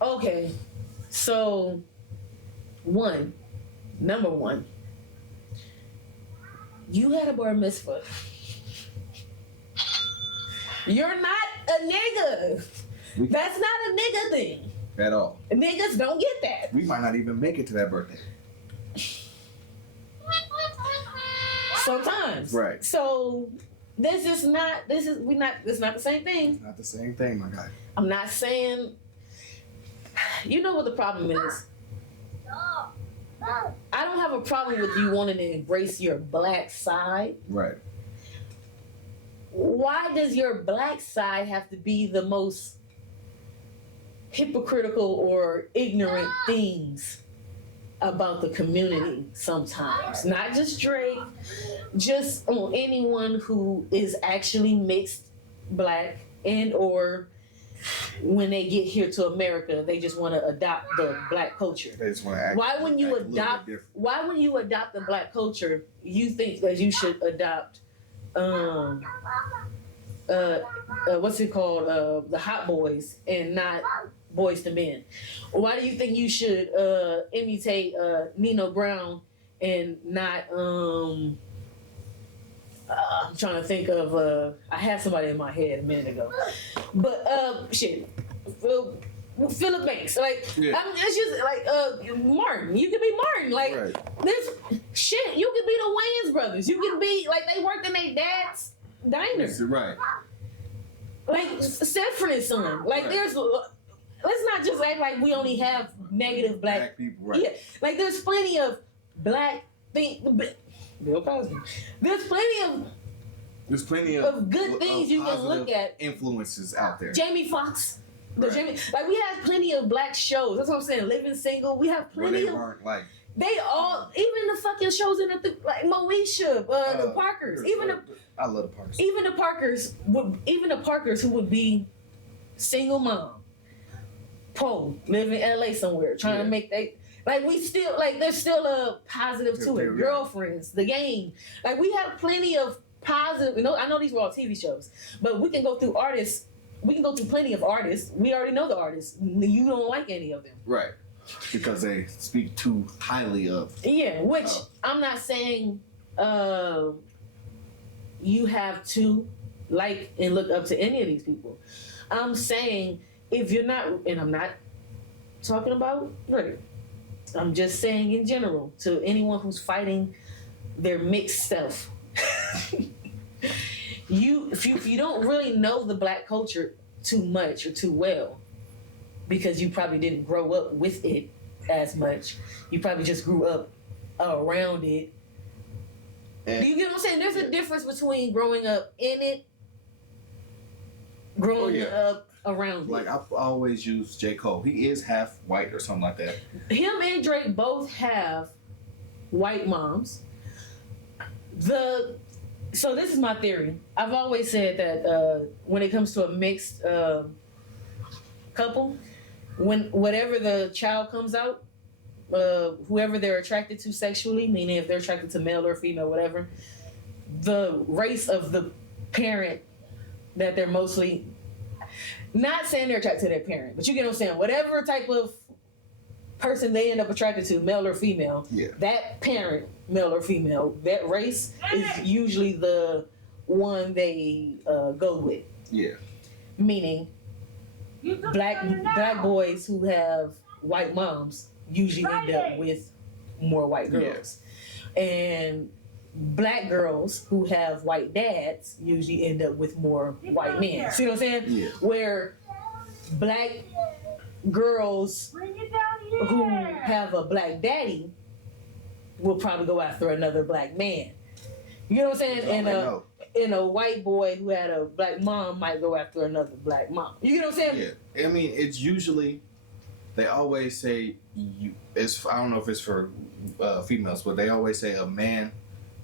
okay. So, number one. You had a bar mitzvah. You're not a nigga. That's not a nigga thing. At all. Niggas don't get that. We might not even make it to that birthday. Sometimes. Right. So it's not the same thing. It's not the same thing, my guy. I'm not saying, you know what the problem is? I don't have a problem with you wanting to embrace your black side. Right. Why does your black side have to be the most hypocritical or ignorant things about the community sometimes. Not just Drake, just on anyone who is actually mixed black and or when they get here to America, they just want to adopt the black culture. They just want to act. Why when you act a little adopt bit different. why when you adopt the black culture, you think that you should adopt what's it called? The Hot Boys and not Boys to Men? Why do you think you should imitate Nino Brown and not I'm trying to think of I had somebody in my head a minute ago. But Philip Banks. Like it's just like Martin. You could be Martin. Like there's shit. You could be the Wayans brothers. You could be like they worked in their dad's diner. Right. Like Sanford and Son. Like there's let's not just act like we only have negative black people. Right. Yeah. Like there's plenty of black things. Bill Cosby. There's plenty of good things you can look at. Influences out there. Jamie Foxx. Right. Like we have plenty of black shows. That's what I'm saying. Living Single. We have plenty of. Weren't like. They all, even the fucking shows in the like Moesha, the Parkers, I love the Parkers. Even the Parkers who would be single mom, live in LA somewhere, trying to make like we still like there's still a positive to it. Girlfriends, The Game, like we have plenty of positive. I know these were all TV shows, but we can go through artists. We can go through plenty of artists. We already know the artists. You don't like any of them, right? Because they speak too highly of. Yeah, which I'm not saying you have to like and look up to any of these people. I'm saying if you're not, and I'm not talking about Drake. I'm just saying in general to anyone who's fighting their mixed self. If you don't really know the black culture too much or too well, because you probably didn't grow up with it as much, you probably just grew up around it. Do you get what I'm saying? There's a difference between growing up in it, growing up around it. Like I've always used J. Cole. He is half white or something like that. Him and Drake both have white moms. So this is my theory. I've always said that when it comes to a mixed couple, whatever the child comes out, whoever they're attracted to sexually, meaning if they're attracted to male or female, whatever, the race of the parent that they're mostly, not saying they're attracted to their parent, but you get what I'm saying, whatever type of person they end up attracted to, male or female, that parent, male or female, that race is usually the one they go with. Yeah. Meaning, black boys who have white moms usually end up with more white girls. Yeah. And black girls who have white dads usually end up with more white men. See what I'm saying? Yeah. Where black girls who have a black daddy will probably go after another black man. You know what I'm saying? And a white boy who had a black mom might go after another black mom. You know what I'm saying? Yeah. I mean, it's usually, they always say, I don't know if it's for females, but they always say a man,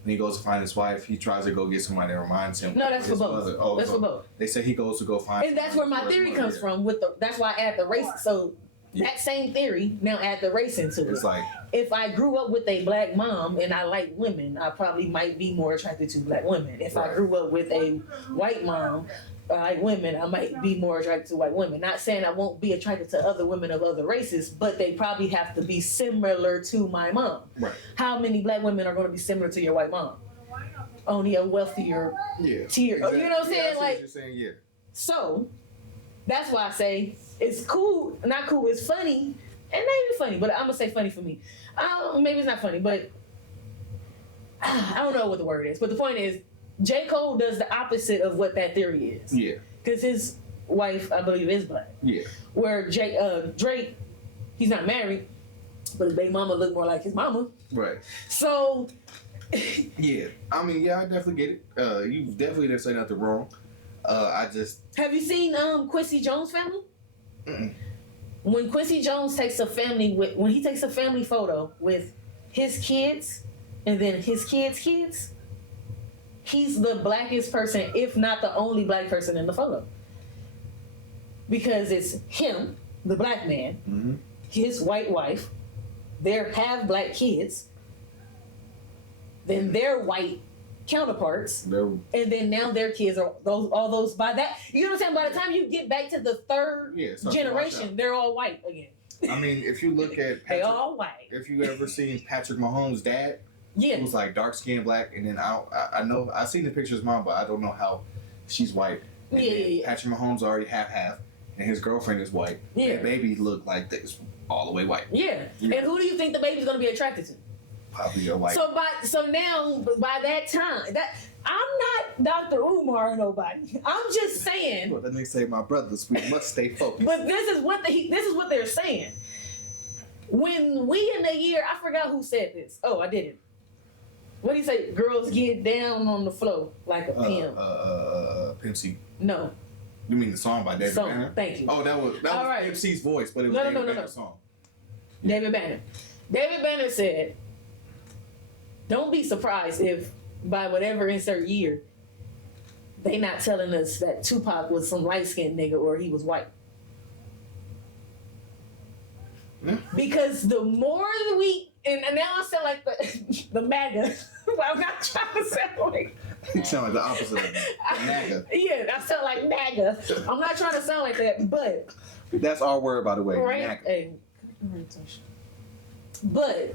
when he goes to find his wife, he tries to go get somebody that reminds him. No, that's for both. Oh, that's for both. They say he goes to go find. And that's where my theory comes from. That's why I add the race. So that same theory, now add the race into it. It's like, if I grew up with a black mom and I like women, I probably might be more attracted to black women. If I grew up with a white mom, I like women, I might be more attracted to white women. Not saying I won't be attracted to other women of other races, but they probably have to be similar to my mom. Right. How many black women are going to be similar to your white mom? Only a wealthier tier. Exactly. You know what I'm saying? Like, what you're saying, So, that's why I say it's cool, not cool, it's funny, and maybe funny, but I'm going to say funny for me. Maybe it's not funny, but I don't know what the word is. But the point is, J. Cole does the opposite of what that theory is. Yeah. Because his wife, I believe, is black. Yeah. Where Drake, he's not married, but his baby mama look more like his mama. Right. So... yeah. I mean, I definitely get it. You definitely didn't say nothing wrong. I just... Have you seen Quincy Jones' family? Mm-mm. when Quincy Jones takes a family when he takes a family photo with his kids and then his kids, he's the blackest person, if not the only black person in the photo. Because it's him, the black man, his white wife, their half black kids, then their white counterparts, and then now their kids are all those by that. You know what I'm saying? By the time you get back to the third generation, they're all white again. I mean, if you look at they all white. If you ever seen Patrick Mahomes' dad, yeah, he was like dark skinned black, and then I know I've seen the pictures of mom, but I don't know how she's white. And yeah. Patrick Mahomes already half, and his girlfriend is white. Yeah, the baby looked like this all the way white. Yeah, and who do you think the baby's gonna be attracted to? Probably a white. So now by that time, that I'm not Dr. Umar or nobody. I'm just saying. Well, that nigga say my brothers, we must stay focused. But this is what they're saying. When we in the year, I forgot who said this. Oh, I didn't. What do you say? Girls get down on the floor like a pimp. Pimp C. No. You mean the song by David Banner? Thank you. Oh, that was right. Pimp C's voice, but it was David Banner's song. Yeah. David Banner. David Banner said, don't be surprised if by whatever insert year, they not telling us that Tupac was some light-skinned nigga or he was white. Yeah. Because the more we, and now I sound like the MAGA, but I'm not trying to sound like. You sound like the opposite of the MAGA. Yeah, I sound like MAGA. I'm not trying to sound like that, but. That's our word, by the way. Right? MAGA. Hey. But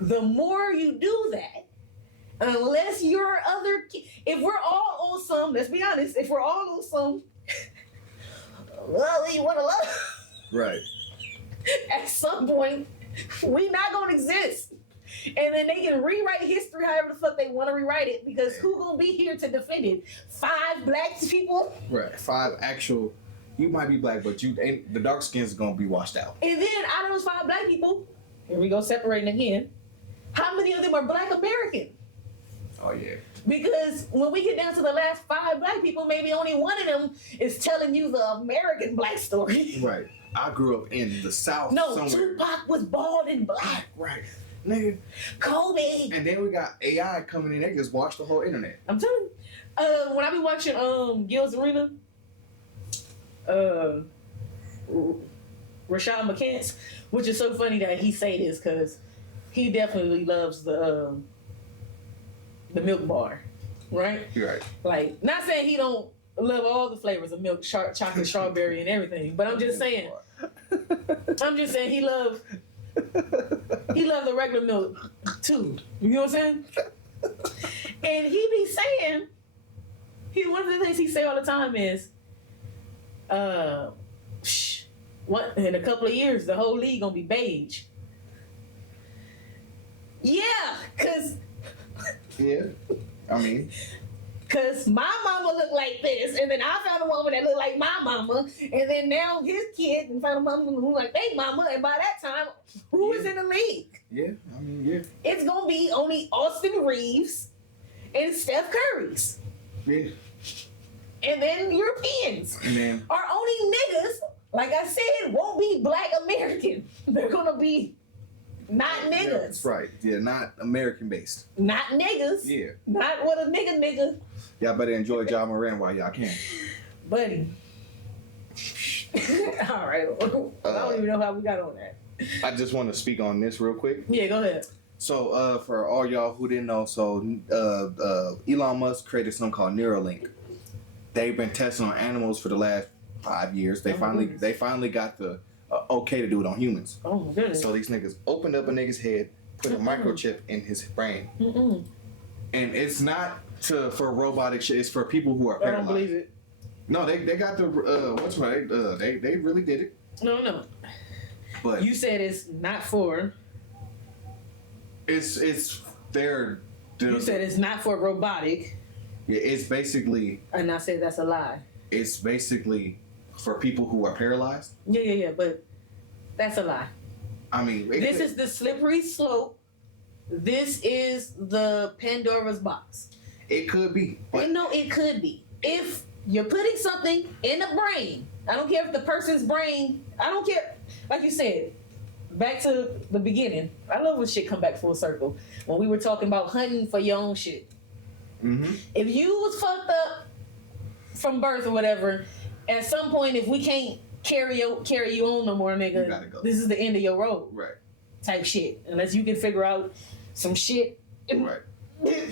the more you do that, unless your other, if we're all on some, let's be honest, if we're all on some, well, you want to love. Right. At some point, we not going to exist. And then they can rewrite history however the fuck they want to rewrite it, because who going to be here to defend it? 5 black people? Right. 5 actual, you might be black, but you ain't, the dark skins is going to be washed out. And then out of those 5 black people, here we go separating again, how many of them are black American? Oh, yeah. Because when we get down to the last 5 black people, maybe only one of them is telling you the American black story. Right. I grew up in the South. No, somewhere. Tupac was bald and black. Right. Nigga. Kobe. And then we got AI coming in. They just watch the whole internet. I'm telling you. When I be watching Gil's Arena, Rashad McCants, which is so funny that he say this because he definitely loves the milk bar, right? You're right. Like, not saying he don't love all the flavors of milk, chocolate, strawberry, and everything, but I'm just saying he love the regular milk too. You know what I'm saying? And he be saying, one of the things he say all the time is, what in a couple of years the whole league gonna be beige. Yeah, cause. Yeah, I mean. Cause my mama looked like this, and then I found a woman that looked like my mama, and then now his kid and found a mama who looked like their mama, and by that time, who is in the league? Yeah, I mean, yeah. It's gonna be only Austin Reeves and Steph Curry's. Yeah. And then Europeans. And then our only niggas, like I said, won't be black American. They're gonna be not niggas. Yeah, that's right. Yeah, not American based. Not niggas. Yeah. Not what a nigga. Y'all better enjoy Ja Morant while y'all can. Buddy. All right. I don't even know how we got on that. I just want to speak on this real quick. Yeah, go ahead. So, for all y'all who didn't know, Elon Musk created something called Neuralink. They've been testing on animals for the last 5 years. They finally got the okay to do it on humans. Oh my goodness. So these niggas opened up a nigga's head, put a microchip in his brain, and it's not for robotic shit. It's for people who are paralyzed. I don't believe it. No, they got the what's right? They really did it. No. But you said it's not for. It's their. You said it's not for robotic. Yeah, it's basically. And I said that's a lie. It's basically for people who are paralyzed. Yeah, but that's a lie. I mean, this is the slippery slope. This is the Pandora's box. It could be. No, it could be. If you're putting something in the brain, I don't care if the person's brain, I don't care. like you said, back to the beginning. I love when shit come back full circle. When we were talking about hunting for your own shit. Mm-hmm. If you was fucked up from birth or whatever, at some point, if we can't carry you on no more, nigga, You gotta go. this is the end of your road. Right. Type shit. Unless you can figure out some shit. Right.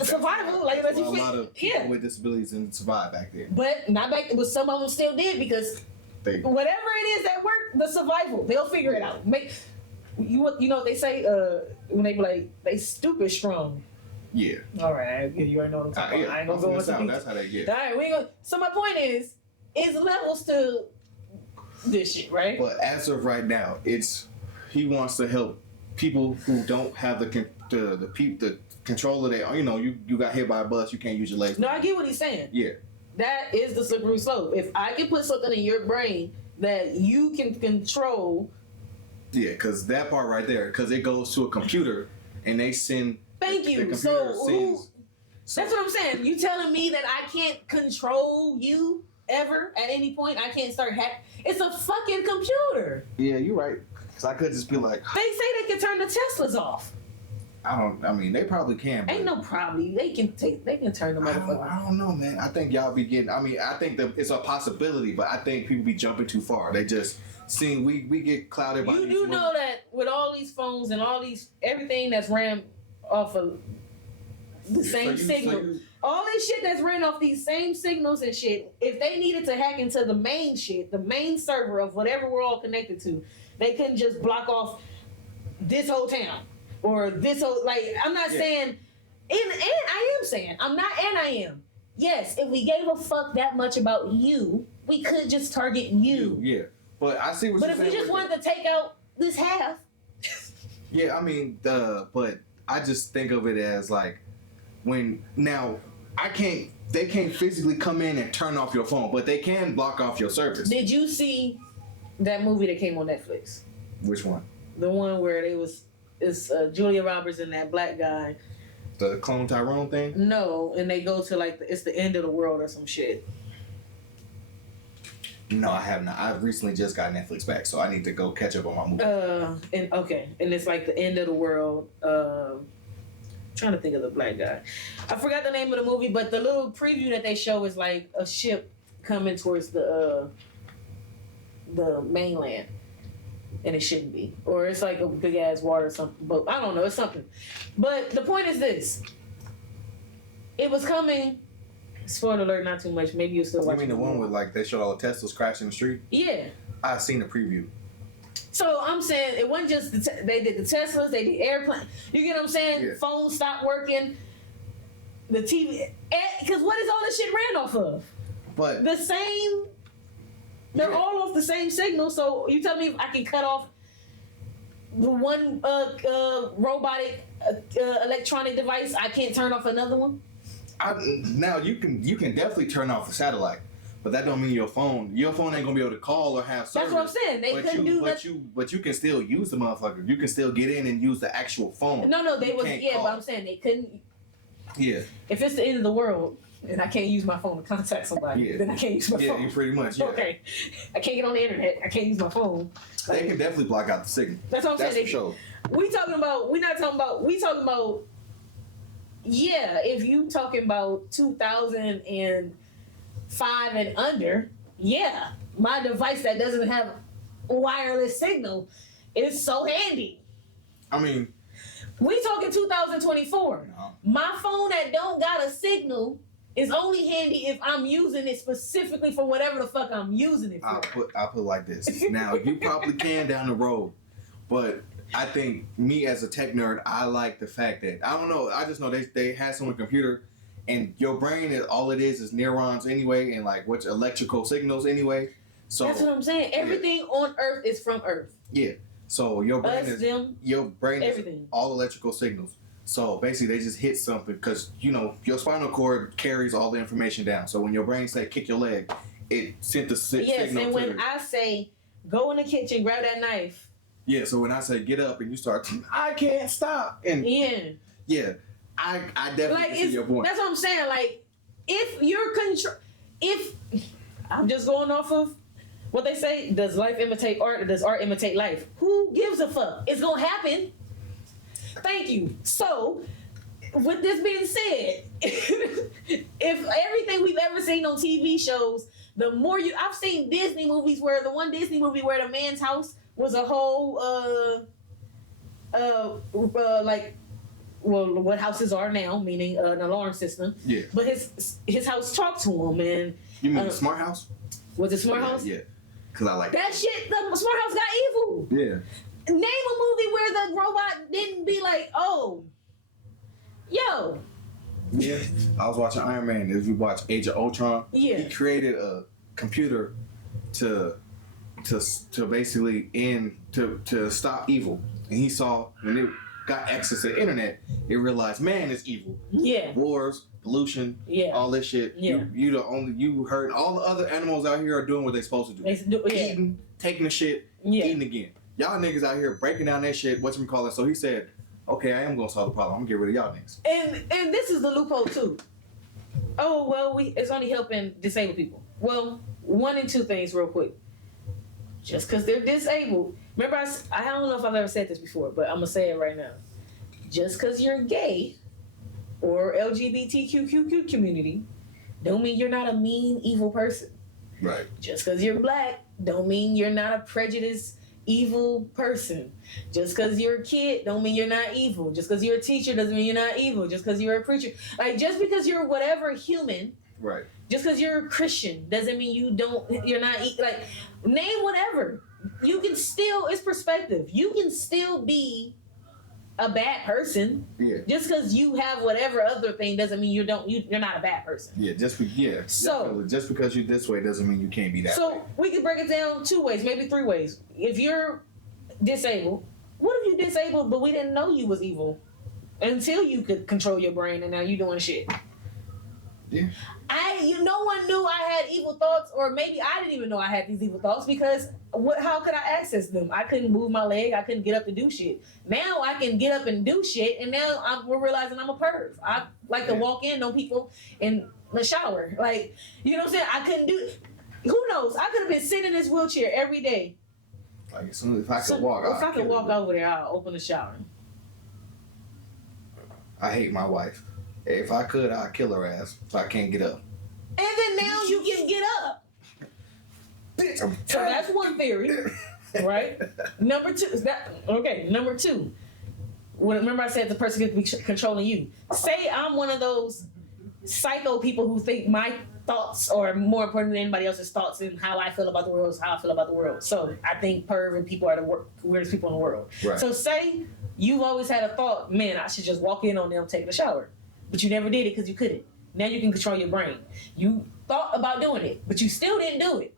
Survival, like unless Well, you a lot of people yeah. with disabilities didn't survive back then. But not back. But some of them still did because They, whatever it is that work, the survival, they'll figure it out. Make you know what they say when they be like they stupid strong. yeah. All right, you already know what I'm talking about. I ain't gonna go into South, detail. that's how they get. All right, we ain't gonna. So my point is levels to this shit, right? But as of right now, he wants to help people who don't have the control of their. You know, you got hit by a bus, you can't use your legs. No, I get what he's saying. Yeah. That is the slippery slope. If I can put something in your brain that you can control. Yeah, because that part right there, because it goes to a computer and they send. Thank the you. computer So sends- that's what I'm saying. You telling me that I can't control you ever at any point? I can't start hacking. It's a fucking computer. Yeah, you're right. Because I could just be like, They say they can turn the Teslas off. I mean, they probably can. But Ain't no problem. They can turn the motherfucker. I don't know, man. I think y'all be getting. I mean, I think that it's a possibility, but I think people be jumping too far. They just seeing we get clouded by. You these do movies. know that with all these phones and all these everything that's ran off of the same signal. All this shit that's ran off these same signals and shit, if they needed to hack into the main shit, the main server of whatever we're all connected to, they couldn't just block off this whole town or this whole, like, I'm not saying, and I am saying, I'm not and I am. Yes, if we gave a fuck that much about you, we could just target you. Yeah, but I see what But you're if saying. we just wanted to take out this half. Yeah, I mean, but I just think of it as like when now they can't physically come in and turn off your phone, but they can block off your service. Did you see that movie that came on Netflix? Which one? The one where it's Julia Roberts and that black guy. The Clone Tyrone thing? No, and they go to like it's the end of the world or some shit. No, I have not. I've recently just got Netflix back, so I need to go catch up on my movie. And it's like the end of the world. Trying to think of the black guy. I forgot the name of the movie, but the little preview that they show is like a ship coming towards the mainland, and it shouldn't be, or it's like a big ass water or something. But I don't know, it's something. But the point is this: it was coming. Spoiler alert, not too much. Maybe you're still You watching. mean the one with like they showed all the Teslas crashing in the street? Yeah. I've seen the preview. So I'm saying it wasn't just they did the Teslas, they did airplane. You get what I'm saying? Yeah. Phones stopped working. The TV, because what is all this shit ran off of? But The same. They're all off the same signal. So you tell me if I can cut off the one robotic electronic device, I can't turn off another one. now you can definitely turn off the satellite, but that don't mean your phone ain't gonna be able to call or have service. That's what I'm saying. They couldn't do that. But you can still use the motherfucker. You can still get in and use the actual phone. No, they You was can't but call. I'm saying they couldn't. Yeah. If it's the end of the world and I can't use my phone to contact somebody, Yeah. then I can't use my Yeah, phone. you pretty much. Yeah. Okay, I can't get on the internet. I can't use my phone. They can definitely block out the signal. That's what I'm That's saying. for sure. We talking about. We talking about. Yeah, if you talking about 2005 and under, yeah, my device that doesn't have wireless signal is so handy. I mean, We talking 2024. no. My phone that don't got a signal is only handy if I'm using it specifically for whatever the fuck I'm using it for. I'll put it like this. Now you probably can down the road, but I think me as a tech nerd, I like the fact that I don't know. I just know they had some on the computer, and your brain is all it is neurons anyway, and like what's electrical signals anyway. So That's what I'm saying. Everything on Earth is from Earth. yeah. So your brain Us, is them, your brain is everything. all electrical signals. So basically, they just hit something because your spinal cord carries all the information down. So when your brain say kick your leg, it sent the Yes, signal and to when the, I say go in the kitchen, grab that knife. yeah. So when I say get up and you start, I can't stop. And Yeah. yeah, I definitely Like can see your point. that's what I'm saying. Like if you're if I'm just going off of What they say, does life imitate art or does art imitate life? Who gives a fuck? It's gonna happen. Thank you. So, with this being said, if everything we've ever seen on TV shows, the more I've seen Disney movies where the one Disney movie where the man's house was a whole, what houses are now, meaning an alarm system. Yeah. But his house talked to him, and You mean the smart house? was it Smart House? Yeah. Cause I like That shit, the Smart House got evil. Yeah. Name a movie where the robot didn't be like, oh, yo. Yeah. I was watching Iron Man. If you watch Age of Ultron, Yeah. he created a computer to basically to stop evil. And he saw when it got access to the internet, it realized man is evil. Yeah. Wars, pollution, Yeah. all this shit. Yeah. You heard all the other animals out here are doing what they're supposed to do. Yeah. Eating, taking the shit, Yeah. eating again. Y'all niggas out here breaking down that shit, whatchamacallit. So he said, okay, I am gonna solve the problem. I'm gonna get rid of y'all niggas. And this is the loophole too. Oh well, it's only helping disabled people. Well, one and two things real quick. Just because they're disabled. Remember, I don't know if I've ever said this before, but I'm gonna say it right now. Just because you're gay or LGBTQ community, don't mean you're not a mean, evil person. Right. Just because you're black, don't mean you're not a prejudiced, evil person. Just because you're a kid, don't mean you're not evil. Just because you're a teacher doesn't mean you're not evil. Just because you're a preacher, like just because you're whatever human, Right. just because you're a Christian doesn't mean you're not like name whatever. You can still, it's perspective. You can still be a bad person. Yeah. Just because you have whatever other thing doesn't mean you're not a bad person. Yeah. So definitely. Just because you're this way doesn't mean you can't be that way. So we can break it down two ways, maybe three ways. If you're disabled, what if you're disabled but we didn't know you was evil until you could control your brain and now you doing shit? Yeah. No one knew I had evil thoughts, or maybe I didn't even know I had these evil thoughts because how could I access them? I couldn't move my leg. I couldn't get up to do shit. Now I can get up and do shit, and now we're realizing I'm a perv. I like to walk in on people in the shower. Like, you know what I'm saying? I couldn't do. Who knows? I could have been sitting in this wheelchair every day. Like as soon as if I could walk, if I could walk over there, I'll open the shower. I hate my wife. If I could, I'd kill her ass so I can't get up. And then now you can get up. Bitch, I'm So that's one theory, right? Number two, number two. Remember I said the person could be controlling you. Say I'm one of those psycho people who think my thoughts are more important than anybody else's thoughts, and how I feel about the world is how I feel about the world. So I think perv and people are the weirdest people in the world. Right. So say you've always had a thought, man, I should just walk in on them taking a shower. But you never did it because you couldn't. Now you can control your brain. You thought about doing it, but you still didn't do it.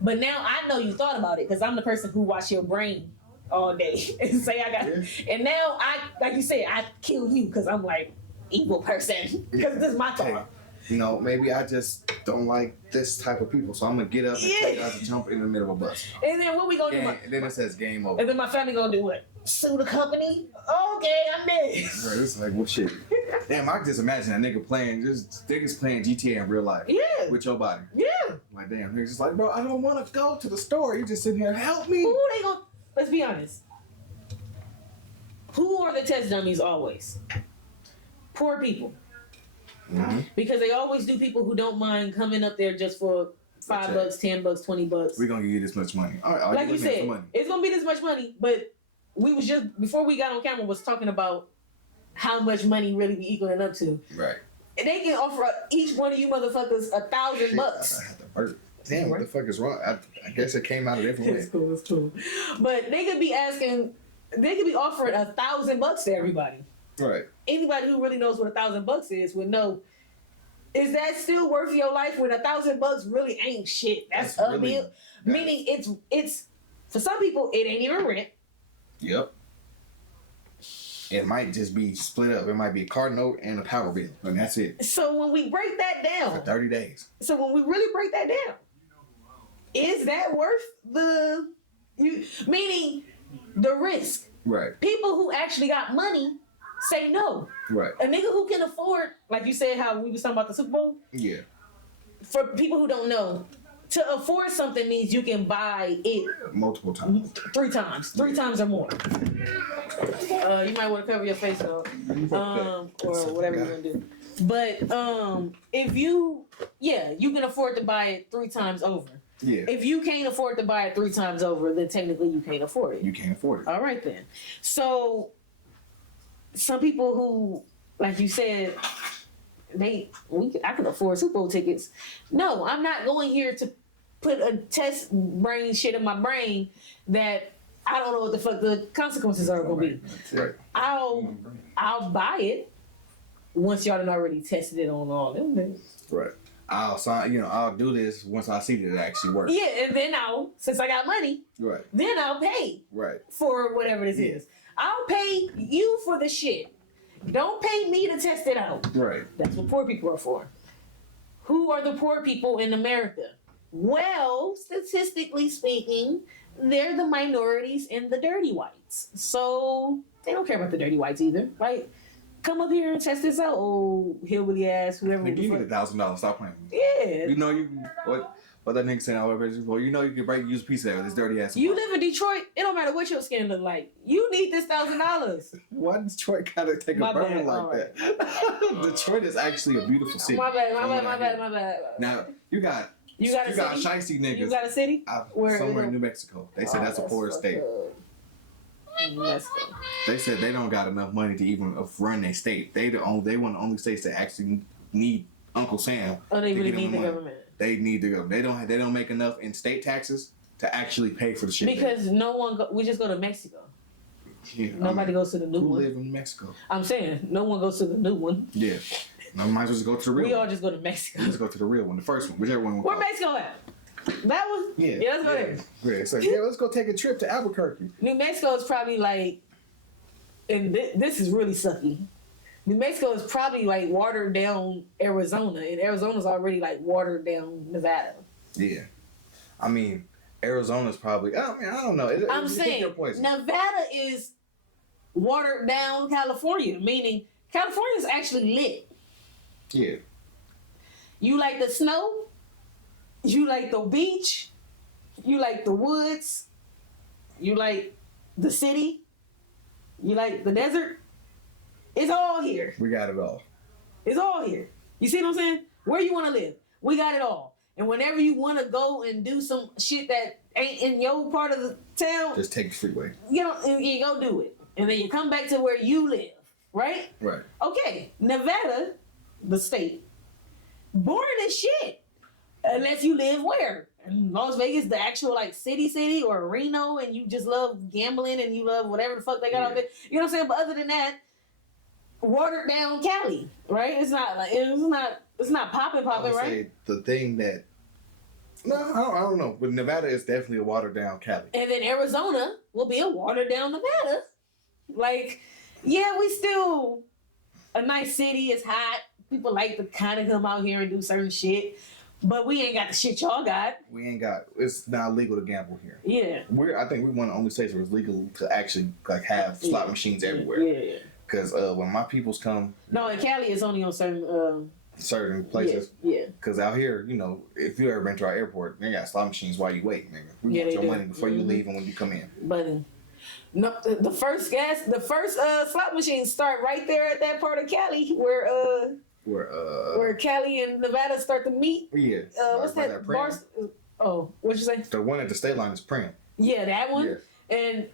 But now I know you thought about it because I'm the person who watch your brain all day and say I got. Yeah. And now like you said, I kill you because I'm like evil person because this is my thought. Hey, maybe I just don't like this type of people, so I'm gonna get up and take out to jump in the middle of a bus. And then what we gonna do? And then it says game over. And then my family gonna do what? Sue the company? Okay, I'm next. Bro, it's like, well, shit. Damn, I can just imagine a niggas playing GTA in real life. Yeah. With your body. Yeah. Like, damn, niggas just like, bro, I don't want to go to the store. You just sitting here, help me. Who they gonna? Let's be honest. Who are the test dummies always? Poor people. Mm-hmm. Because they always do people who don't mind coming up there just for $5, $10, $20. We're gonna give you this much money. All right, like you said, it's gonna be this much money, but we was just before we got on camera was talking about how much money really be equaling up to. Right. And they can offer each one of you motherfuckers $1,000. Damn, what the fuck is wrong? I guess it came out a different way. It's cool. But they could be offering $1,000 to everybody. Right. Anybody who really knows what $1,000 is would know. Is that still worth your life when $1,000 really ain't shit? That's a really, bill. Meaning it's for some people it ain't even rent. Yep. It might just be split up. It might be a car note and a power bill, and that's it. So when we break that down, for 30 days. So when we really break that down, is that worth meaning the risk? Right. People who actually got money say no. Right. A nigga who can afford, like you said, how we was talking about the Super Bowl. Yeah. For people who don't know, To afford something means you can buy it multiple times. 3 times or more. You might want to cover your face though, or whatever you're gonna do. But if you can afford to buy it 3 times over. Yeah. If you can't afford to buy it 3 times over, then technically you can't afford it. You can't afford it. All right then. So some people who, like you said, I can afford Super Bowl tickets. No, I'm not going here to put a test brain shit in my brain that I don't know what the fuck the consequences are gonna be. Right. I'll buy it once y'all done already tested it on all them things. Right. I'll do this once I see that it actually works. Yeah, and then since I got money, right. Then I'll pay for whatever this is. I'll pay you for the shit. Don't pay me to test it out. Right. That's what poor people are for. Who are the poor people in America? Well, statistically speaking, they're the minorities and the dirty whites. So they don't care about the dirty whites either, right? Come up here and test this out, oh hillbilly ass, whoever. Nigga, you need $1,000. Stop playing. Yeah. You know you what that nigga saying all over. Well, you know you can use a piece of that with this dirty ass. You live in Detroit. It don't matter what your skin look like. You need this $1,000. Why does Detroit gotta take a burn like that? Detroit is actually a beautiful city. My bad. Now you got shiesty niggas. You got a city? Somewhere in New Mexico. They said that's a poor state. Mexico. They said they don't got enough money to even run their state. They one of the only states that actually need Uncle Sam. Oh, they really need the government. They need the government. They don't make enough in state taxes to actually pay for the shit. Because we just go to Mexico. Yeah, Nobody goes to the new one. Who live in Mexico? I'm saying no one goes to the new one. Yeah. I might as well just go to the real one. We all just go to Mexico. Let's go to the real one, the first one, whichever one. Where Mexico at? That one? Yeah. Let's go there. Yeah, it's like, let's go take a trip to Albuquerque. New Mexico is probably like, and this is really sucky. New Mexico is probably like watered down Arizona, and Arizona's already like watered down Nevada. Yeah. I mean, Arizona's probably, I don't know. I'm saying Nevada is watered down California, meaning California's actually lit. Yeah. You like the snow? You like the beach? You like the woods? You like the city? You like the desert? It's all here. We got it all. It's all here. You see what I'm saying? Where you want to live, we got it all. And whenever you want to go and do some shit that ain't in your part of the town, just take the freeway. You go do it. And then you come back to where you live, right? Right. Okay, Nevada, the state, boring as shit. Unless you live where? In Las Vegas, the actual like city, or Reno, and you just love gambling and you love whatever the fuck they got out there. You know what I'm saying? But other than that, watered down Cali, right? It's not popping, right? Say the thing that I don't know, but Nevada is definitely a watered down Cali. And then Arizona will be a watered down Nevada. Like, yeah, we still a nice city. It's hot. People like to kind of come out here and do certain shit. But we ain't got the shit y'all got. It's not legal to gamble here. Yeah. I think we're one of the only states where it's legal to actually like have slot machines everywhere. Yeah. Because when my peoples come. No, in Cali it's only on certain places. Yeah. Because out here, if you ever been to our airport, they got slot machines while you wait, nigga. We want your money before you leave and when you come in. But no, the first slot machines start right there at that part of Cali where Cali and Nevada start to meet. Yeah. What's that? What'd you say? The one at the state line is Prim. Yeah, that one. Yeah. And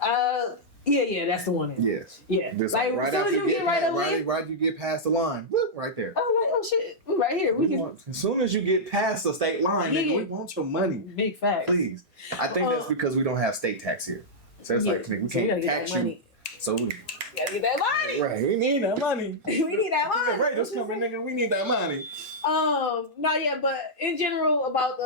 that's the one. Yes. Yeah. This like right as soon as you get right over here. Right, you get past the line. Whoop, right there. I was like, oh shit, we right here. As soon as you get past the state line, nigga, we want your money. Big fact. Please. I think that's because we don't have state tax here. So it's like, we can't tax you. So we gotta get that money. Right, we need that money. We need that money. The radio's coming, nigga. We need that money. But in general about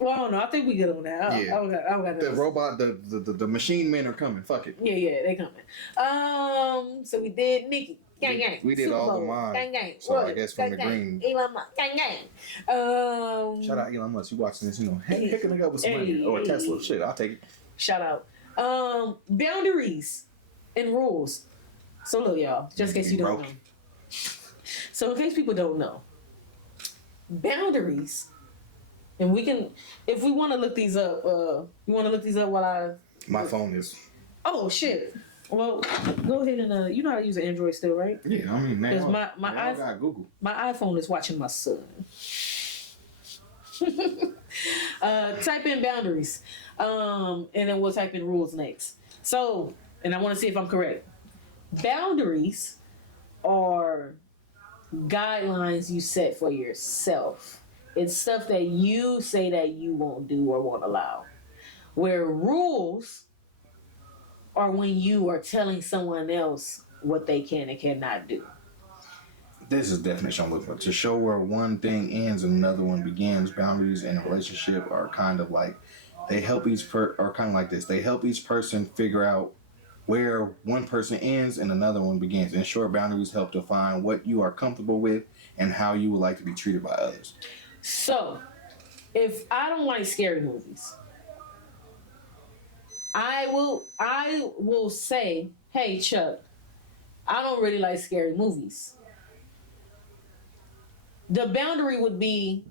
well, I don't know. I think we good on that. I got the robot, the machine men are coming. Fuck it. Yeah, they coming. So we did Nikki. Gang. We did Super all Bowl. the mine. Gang. So I guess from the green. Elon Musk. Gang. Shout out Elon Musk. You watching this? Hooking it up with some money or a Tesla. Shit, I'll take it. Shout out. Boundaries and rules. So look, y'all, just in case you don't know. So in case people don't know, boundaries And we can, if we want to look these up, you want to look these up while I... My phone is. Oh, shit. Well, go ahead and, you know how to use an Android still, right? Yeah, I mean, Because now my I got Google. iPhone is watching my son. Type in boundaries. And then we'll type in rules next. So, and I want to see if I'm correct. Boundaries are guidelines you set for yourself. It's stuff that you say that you won't do or won't allow. Where rules are when you are telling someone else what they can and cannot do. This is the definition I'm looking for. To show where one thing ends and another one begins. Boundaries in a relationship are kind of like, they help are kind of like this. They help each person figure out where one person ends and another one begins. In short, boundaries help define what you are comfortable with and how you would like to be treated by others. So, if I don't like scary movies, I will say, hey, Chuck, I don't really like scary movies. The boundary would be,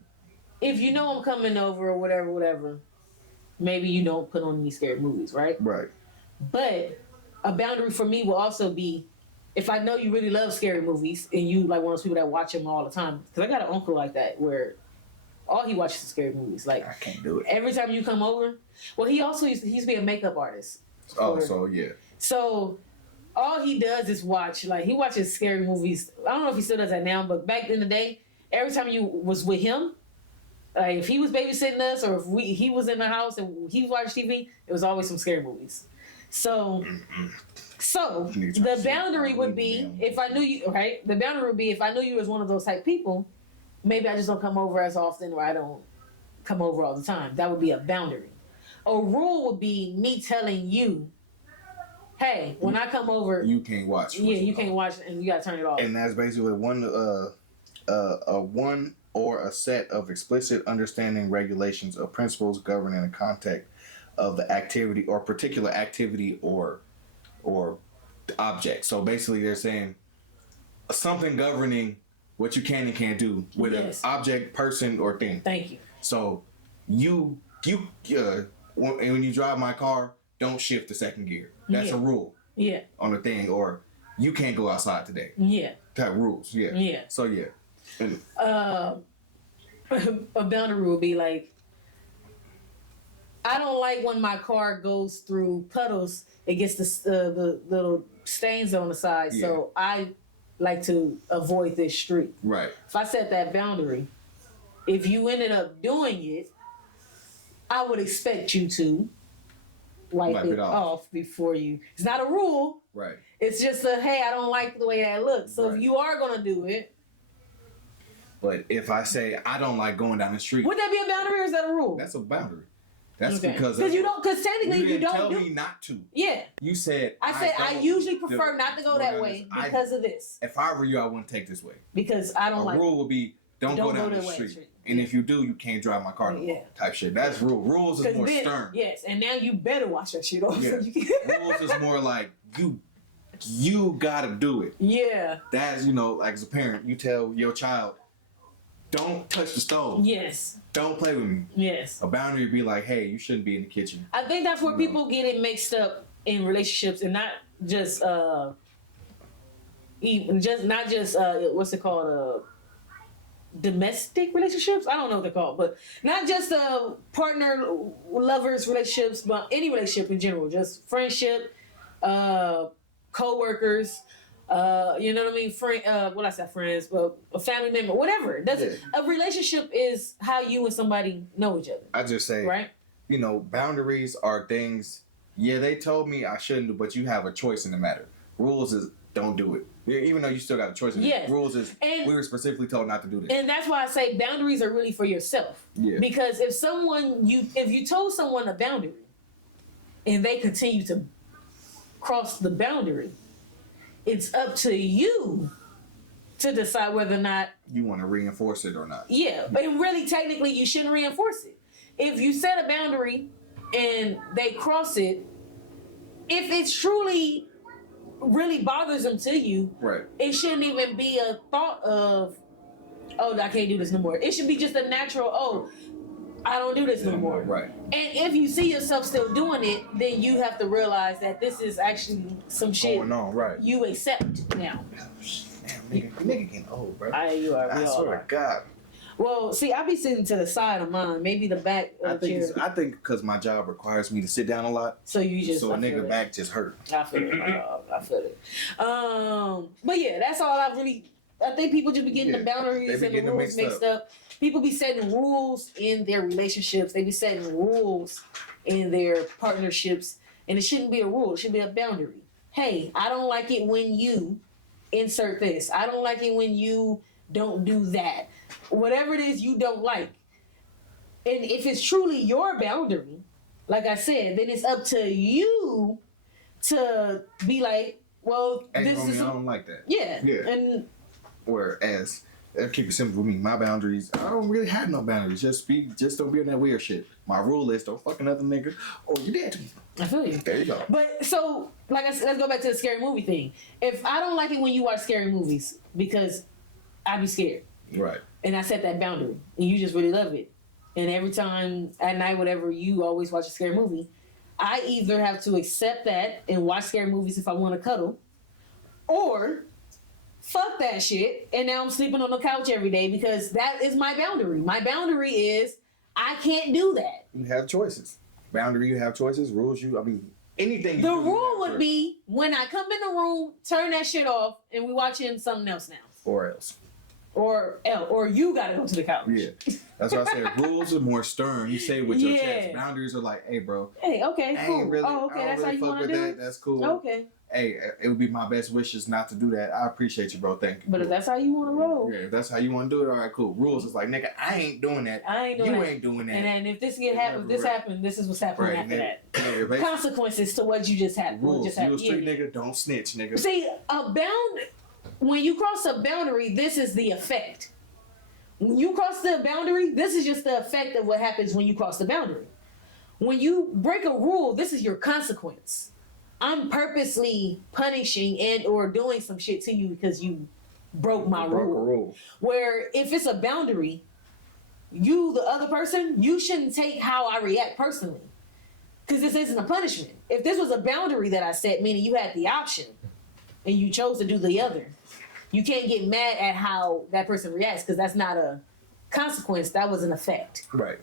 if you know I'm coming over or whatever, maybe you don't put on any scary movies, right? Right. But a boundary for me will also be, if I know you really love scary movies and you like one of those people that watch them all the time, because I got an uncle like that where all he watches is scary movies. Like, I can't do it. Every time you come over, well, he also used to be a makeup artist. Oh, so yeah. So all he does is watch, like, he watches scary movies. I don't know if he still does that now, but back in the day, every time you was with him, like if he was babysitting us or if he was in the house and he watched TV, it was always some scary movies. So the boundary would be, if I knew you, right? The boundary would be if I knew you was one of those type people, maybe I just don't come over as often or I don't come over all the time. That would be a boundary. A rule would be me telling you, hey, when I come over, you can't watch. Yeah, you can't watch and you gotta turn it off. And that's basically one or a set of explicit understanding regulations of principles governing the content of the activity or particular activity or object. So basically they're saying something governing what you can and can't do with an object, person, or thing. Thank you. So you when you drive my car, don't shift the second gear. That's a rule. Yeah. On the thing, or you can't go outside today. Yeah. Type rules. Yeah. Yeah. So yeah. A boundary would be like, I don't like when my car goes through puddles. It gets the little stains on the side. Yeah. So I like to avoid this street. Right. If I set that boundary, if you ended up doing it, I would expect you to wipe it off before you. It's not a rule. Right. It's just a, hey, I don't like the way that looks. So if you are going to do it. But if I say I don't like going down the street. Would that be a boundary or is that a rule? That's a boundary. That's because technically you don't tell me not to. Yeah. You said I usually prefer not to go that way because of this. If I were you, I wouldn't take this way. Because I don't like. A rule would be don't go down the street. And if you do, you can't drive my car no more. Type shit. That's rule. Rules is more stern. Yes, and now you better watch that shit off. Yeah. Rules is more like you gotta do it. Yeah. That's like as a parent, you tell your child, don't touch the stove. Yes. Don't play with me. Yes. A boundary would be like, hey, you shouldn't be in the kitchen. I think that's where people get it mixed up in relationships and not just what's it called? Domestic relationships? I don't know what they're called, but not just partner, lovers relationships, but any relationship in general. Just friendship, co-workers, you know what I mean? Friends, but a family member, whatever. A relationship is how you and somebody know each other. I just say, right? Boundaries are things. Yeah, they told me I shouldn't do, but you have a choice in the matter. Rules is don't do it. Even though you still got a choice in it. Rules is we were specifically told not to do this. And that's why I say boundaries are really for yourself. Yeah. Because if you told someone a boundary and they continue to cross the boundary, it's up to you to decide whether or not you want to reinforce it or not. Yeah, but really technically you shouldn't reinforce it. If you set a boundary and they cross it, if it's truly really bothers them to you, right? It shouldn't even be a thought of, oh, I can't do this no more. It should be just a natural, I don't do this no more. Right. And if you see yourself still doing it, then you have to realize that this is actually some shit Going on, right. you accept now. Damn, nigga getting old, bro. You are. I swear to God. Well, see, I be sitting to the side of mine, maybe the back of the chair. I think because my job requires me to sit down a lot. So you just. So a nigga back just hurt. I feel it. I feel it. But yeah, that's all I think people just be getting the boundaries and the rules mixed up. People be setting rules in their relationships. They be setting rules in their partnerships. And it shouldn't be a rule. It should be a boundary. Hey, I don't like it when you insert this. I don't like it when you don't do that. Whatever it is you don't like. And if it's truly your boundary, like I said, then it's up to you to be like, well, hey, this homie, is... I don't like that. Yeah. Yeah. And whereas, keep it simple for me. My boundaries, I don't really have no boundaries. Just don't be on that weird shit. My rule is don't fuck another nigga or you dead to me. I feel you. There you go. But so, like I said, let's go back to the scary movie thing. If I don't like it when you watch scary movies because I be scared. Right. And I set that boundary and you just really love it. And every time at night, whatever, you always watch a scary movie. I either have to accept that and watch scary movies if I want to cuddle, or fuck that shit, and now I'm sleeping on the couch every day because that is my boundary. My boundary is I can't do that. You have choices. Boundary, you have choices. Rules, anything. The rule would be when I come in the room, turn that shit off, and we watching something else now. Or else. Or you gotta go to the couch. Yeah. That's why I said rules are more stern. You say it with your chest. Boundaries are like, hey, bro. Hey, okay, cool. Really, okay, that's how you want to do it. That's cool. Okay. Hey, it would be my best wishes not to do that. I appreciate you, bro. Thank you. But if that's how you want to roll. Yeah, if that's how you want to do it, all right, cool. Rules is like, nigga, I ain't doing that. I ain't doing that. You ain't doing that. And then if this happened, this is what's happening after that. Yeah, consequences to what you just had. Rules. Just You a street nigga, don't snitch, nigga. See, when you cross a boundary, this is the effect. When you cross the boundary, this is just the effect of what happens when you cross the boundary. When you break a rule, this is your consequence. I'm purposely punishing and or doing some shit to you because you broke my rule. Where if it's a boundary, you, the other person, you shouldn't take how I react personally. Because this isn't a punishment. If this was a boundary that I set, meaning you had the option and you chose to do the other, you can't get mad at how that person reacts because that's not a consequence. That was an effect. Right.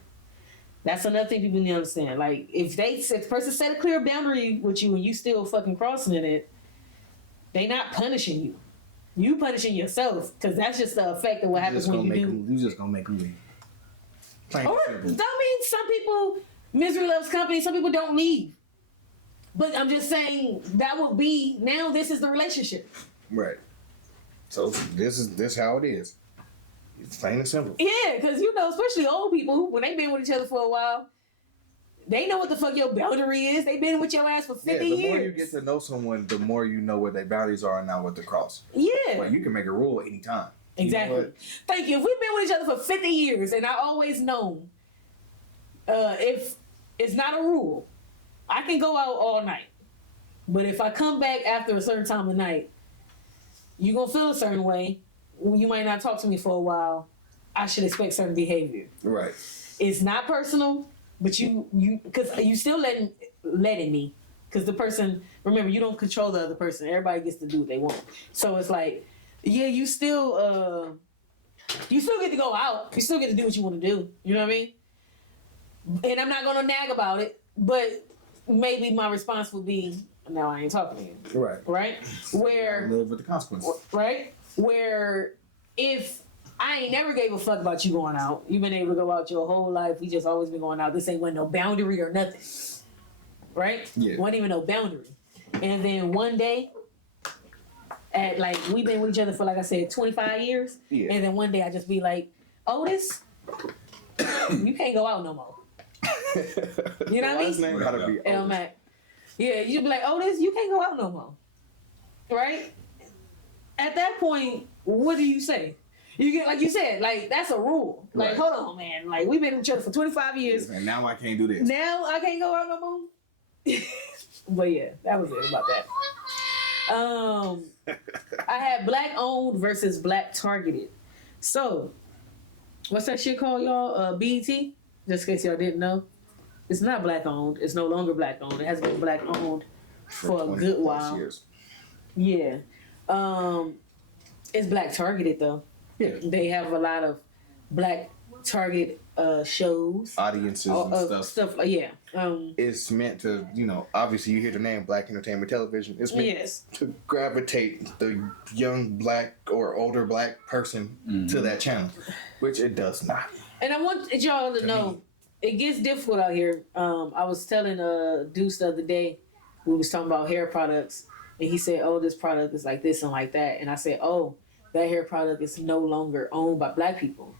That's another thing people need to understand. Like, if the person set a clear boundary with you and you still fucking crossing it, they not punishing you. You punishing yourself because that's just the effect of what happens when you do. You just gonna make them leave. Or, I mean, some people, misery loves company, some people don't leave. But I'm just saying, that will be, now this is the relationship. Right. So this how it is. It's plain and simple. Yeah, because especially old people, when they've been with each other for a while, they know what the fuck your boundary is. They've been with your ass for 50 years. The more you get to know someone, the more you know what their boundaries are and not what to cross. Yeah. Like, you can make a rule anytime. Exactly. You know, thank you. If we've been with each other for 50 years and I always known, if it's not a rule, I can go out all night. But if I come back after a certain time of night, you're going to feel a certain way. You might not talk to me for a while. I should expect certain behavior. Right. It's not personal, but because you still letting me. Because the person, remember, you don't control the other person. Everybody gets to do what they want. So it's like, yeah, you still get to go out. You still get to do what you want to do. You know what I mean? And I'm not going to nag about it, but maybe my response would be, no, I ain't talking to you. Right. Right? Where... live with the consequences. Right? Where if I ain't never gave a fuck about you going out, you've been able to go out your whole life, we just always been going out, this ain't with no boundary or nothing. Right? Yeah. Wasn't even no boundary. And then one day, we've been with each other for, like I said, 25 years. Yeah. And then one day I just be like, Otis, you can't go out no more. You know what I mean? Name gotta be L Mac. Yeah, you'd be like, Otis, you can't go out no more. Right? At that point, what do you say? You get, like you said, like, that's a rule. Like, Right. hold on, man. Like, we've been with each other for 25 years. And now I can't do this. Now I can't go out no more. But yeah, that was it about that. I had black owned versus black targeted. So, what's that shit called, y'all? BET? Just in case y'all didn't know, it's not black owned. It's no longer black owned. It has been black owned for a good while. Years. Yeah. It's black targeted though. Yeah. They have a lot of black targeted shows. Audiences and Stuff like, yeah. It's meant to, obviously you hear the name Black Entertainment Television. It's meant to gravitate the young black or older black person to that channel, which it does not. And I want y'all to know, it gets difficult out here. I was telling Deuce the other day, we was talking about hair products, and he said, "Oh, this product is like this and like that," and I said, "Oh, that hair product is no longer owned by black people.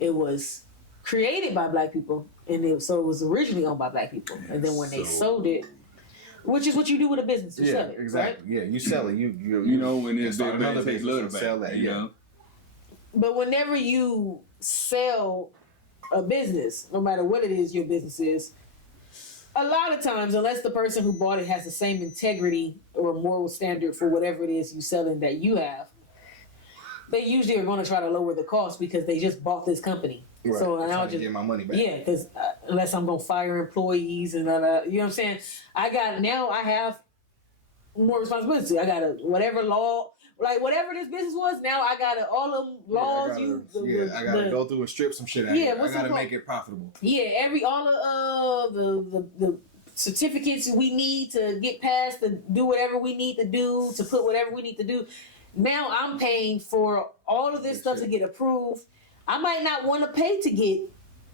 It was created by black people, and it was originally owned by black people. And then when they sold it, which is what you do with a business, you sell it, exactly. Right? Yeah, you sell it. You when it's big, another take love business, sell that. You know. But whenever you sell a business, no matter what it is your business is, a lot of times, unless the person who bought it has the same integrity or moral standard for whatever it is you selling that you have, they usually are going to try to lower the cost because they just bought this company. Right. So I'm now trying to get my money back. Yeah, because unless I'm going to fire employees and you know what I'm saying? I have more responsibility. I got to whatever law. Like whatever this business was, now I gotta all them laws. I gotta go through and strip some shit out. Yeah, I gotta make it profitable. Yeah, all of the certificates we need to get past to do whatever we need to do to put whatever we need to do. Now I'm paying for all of this stuff to get approved. I might not want to pay to get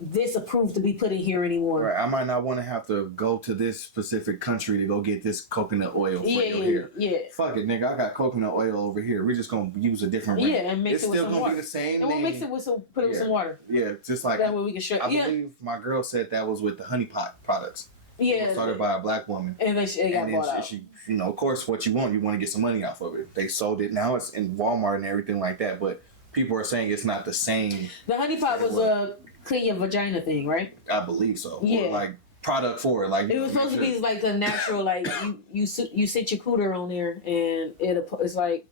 this approved to be put in here anymore. Right. I might not want to have to go to this specific country to go get this coconut oil for your hair. Yeah. Fuck it, nigga. I got coconut oil over here. We're just gonna use a different brand. Yeah, and mix it with some water. It's still gonna be the same. And we'll mix it with put it with some water. Yeah, just like that way we can show. I believe my girl said that was with the honey pot products. Yeah. It was started by a black woman. And then it got bought out. She, of course, what you want to get some money off of it. They sold it. Now it's in Walmart and everything like that. But people are saying it's not the same. The honey pot was a clean your vagina thing, right? I believe so. Yeah. Or like product for it. Like it was supposed to be like the natural, like you sit your cooter on there, and it's like,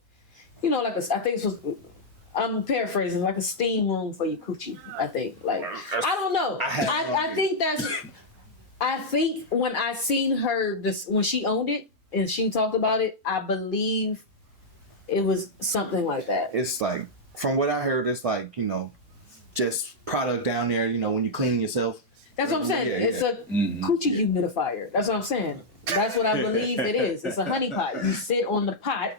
like I think it's supposed. I'm paraphrasing, like a steam room for your coochie. I think, like I don't know. I think that's. I think when I seen her when she owned it and she talked about it, I believe it was something like that. It's like, from what I heard, it's like, just product down there, when you clean yourself. That's what I'm saying. It's a coochie humidifier. That's what I'm saying. That's what I believe it is. It's a honey pot. You sit on the pot,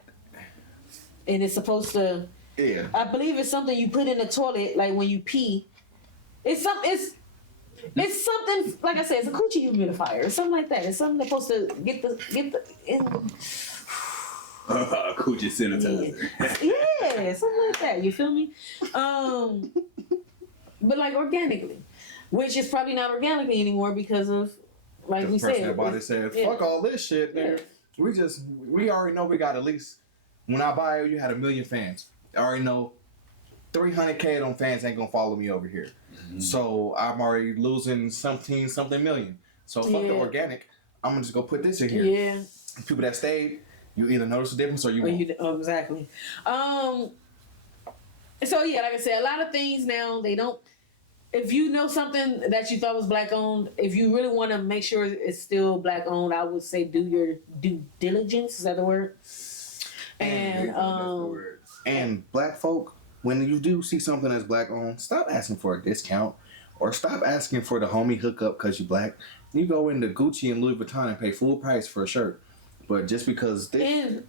and it's supposed to. Yeah. I believe it's something you put in the toilet, like when you pee. It's something. Like I said. It's a coochie humidifier. It's something like that. It's something that's supposed to get the in. Coochie sanitizer. Yeah, something like that. You feel me? But like organically, which is probably not organically anymore because of, like the we person said. That bought it said, "Fuck all this shit, man. Yeah. We already know we got at least. When I buy it, you had 1 million fans. I already know 300K of them fans ain't gonna follow me over here. Mm-hmm. So I'm already losing something million. So fuck the organic. I'm gonna just go put this in here. Yeah. People that stayed, you either notice the difference or you won't. Exactly. So yeah, like I said, a lot of things now they don't. If you know something that you thought was black owned, if you really want to make sure it's still black owned, I would say do your due diligence. Is that the word? And black folk, when you do see something that's black owned, stop asking for a discount or stop asking for the homie hookup because you black. You go into Gucci and Louis Vuitton and pay full price for a shirt, but just because it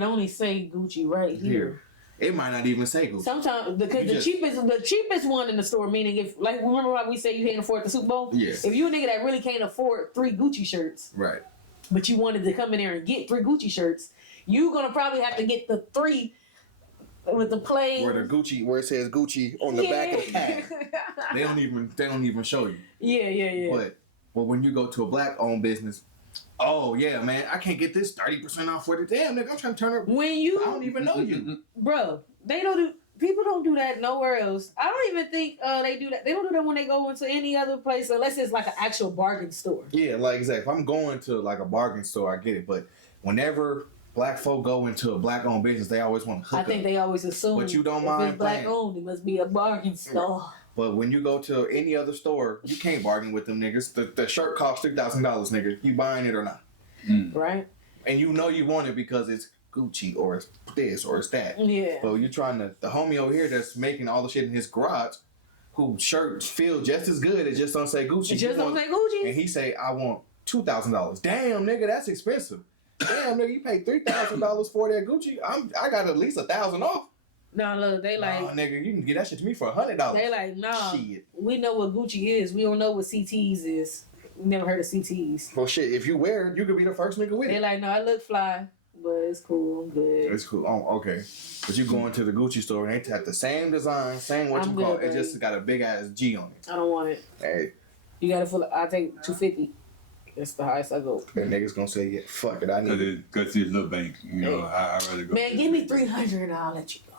only say Gucci right here. It might not even say Gucci. Sometimes because the cheapest one in the store, meaning if like remember how we say you can't afford the Super Bowl? Yes. If you a nigga that really can't afford 3 Gucci shirts, right? But you wanted to come in there and get 3 Gucci shirts, you gonna probably have to get the 3 with the plain where it says Gucci on the back of the tag. They don't even show you. Yeah. But when you go to a black owned business, oh yeah, man, I can't get this 30% off for the damn nigga. I'm trying to turn her. I don't even know you, bro. People don't do that nowhere else. I don't even think they do that. They don't do that when they go into any other place unless it's like an actual bargain store. Yeah, like exactly. If I'm going to like a bargain store, I get it. But whenever black folk go into a black owned business, they always want to hook up. I think they always assume. But you don't if mind it's black owned, it must be a bargain store. But when you go to any other store, you can't bargain with them niggas. The shirt costs $3,000, nigga. You buying it or not? Right. And you know you want it because it's Gucci or it's this or it's that. Yeah. But you trying to, the homie over here that's making all the shit in his garage, who shirts feel just as good, it just don't say Gucci. It just don't say Gucci. And he say, I want $2,000. Damn, nigga, that's expensive. Damn, nigga, you paid $3,000 for that Gucci. I got at least 1,000 off. No, look, they like, Nah, nigga, you can get that shit to me for $100. they like, nah. Shit. We know what Gucci is. We don't know what CTs is. We never heard of CTs. Well, shit, if you wear it, you could be the first nigga with They it. like, no, I look fly, but it's cool. I'm good. It's cool. Oh, okay. But you go into the Gucci store and they have the same design, same what I'm you call good, it. It just got a big ass G on it. I don't want it. Hey, You got it for, I'll take $250. That's the highest I go. that nigga's gonna say, yeah, fuck it, I need it. Because it's a little bank. You know, I'd rather go. Man, give me $300 and I'll let you go.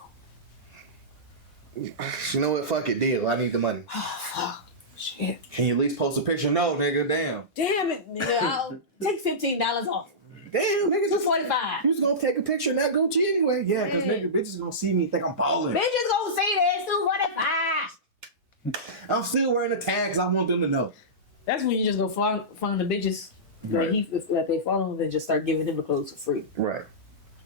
You know what? Fuck it, deal. I need the money. Oh, fuck. Shit. Can you at least post a picture? No, nigga, damn. Damn it, nigga. I'll take $15 off. Damn, nigga, just $245. you was gonna take a picture in that Gucci anyway. Yeah, because Man. nigga, bitches gonna see me think I'm balling. Bitches gonna say that it's $245. I'm still wearing the tags. I want them to know. That's when you just go find the bitches Right. that they follow him and just start giving him the clothes for free. Right.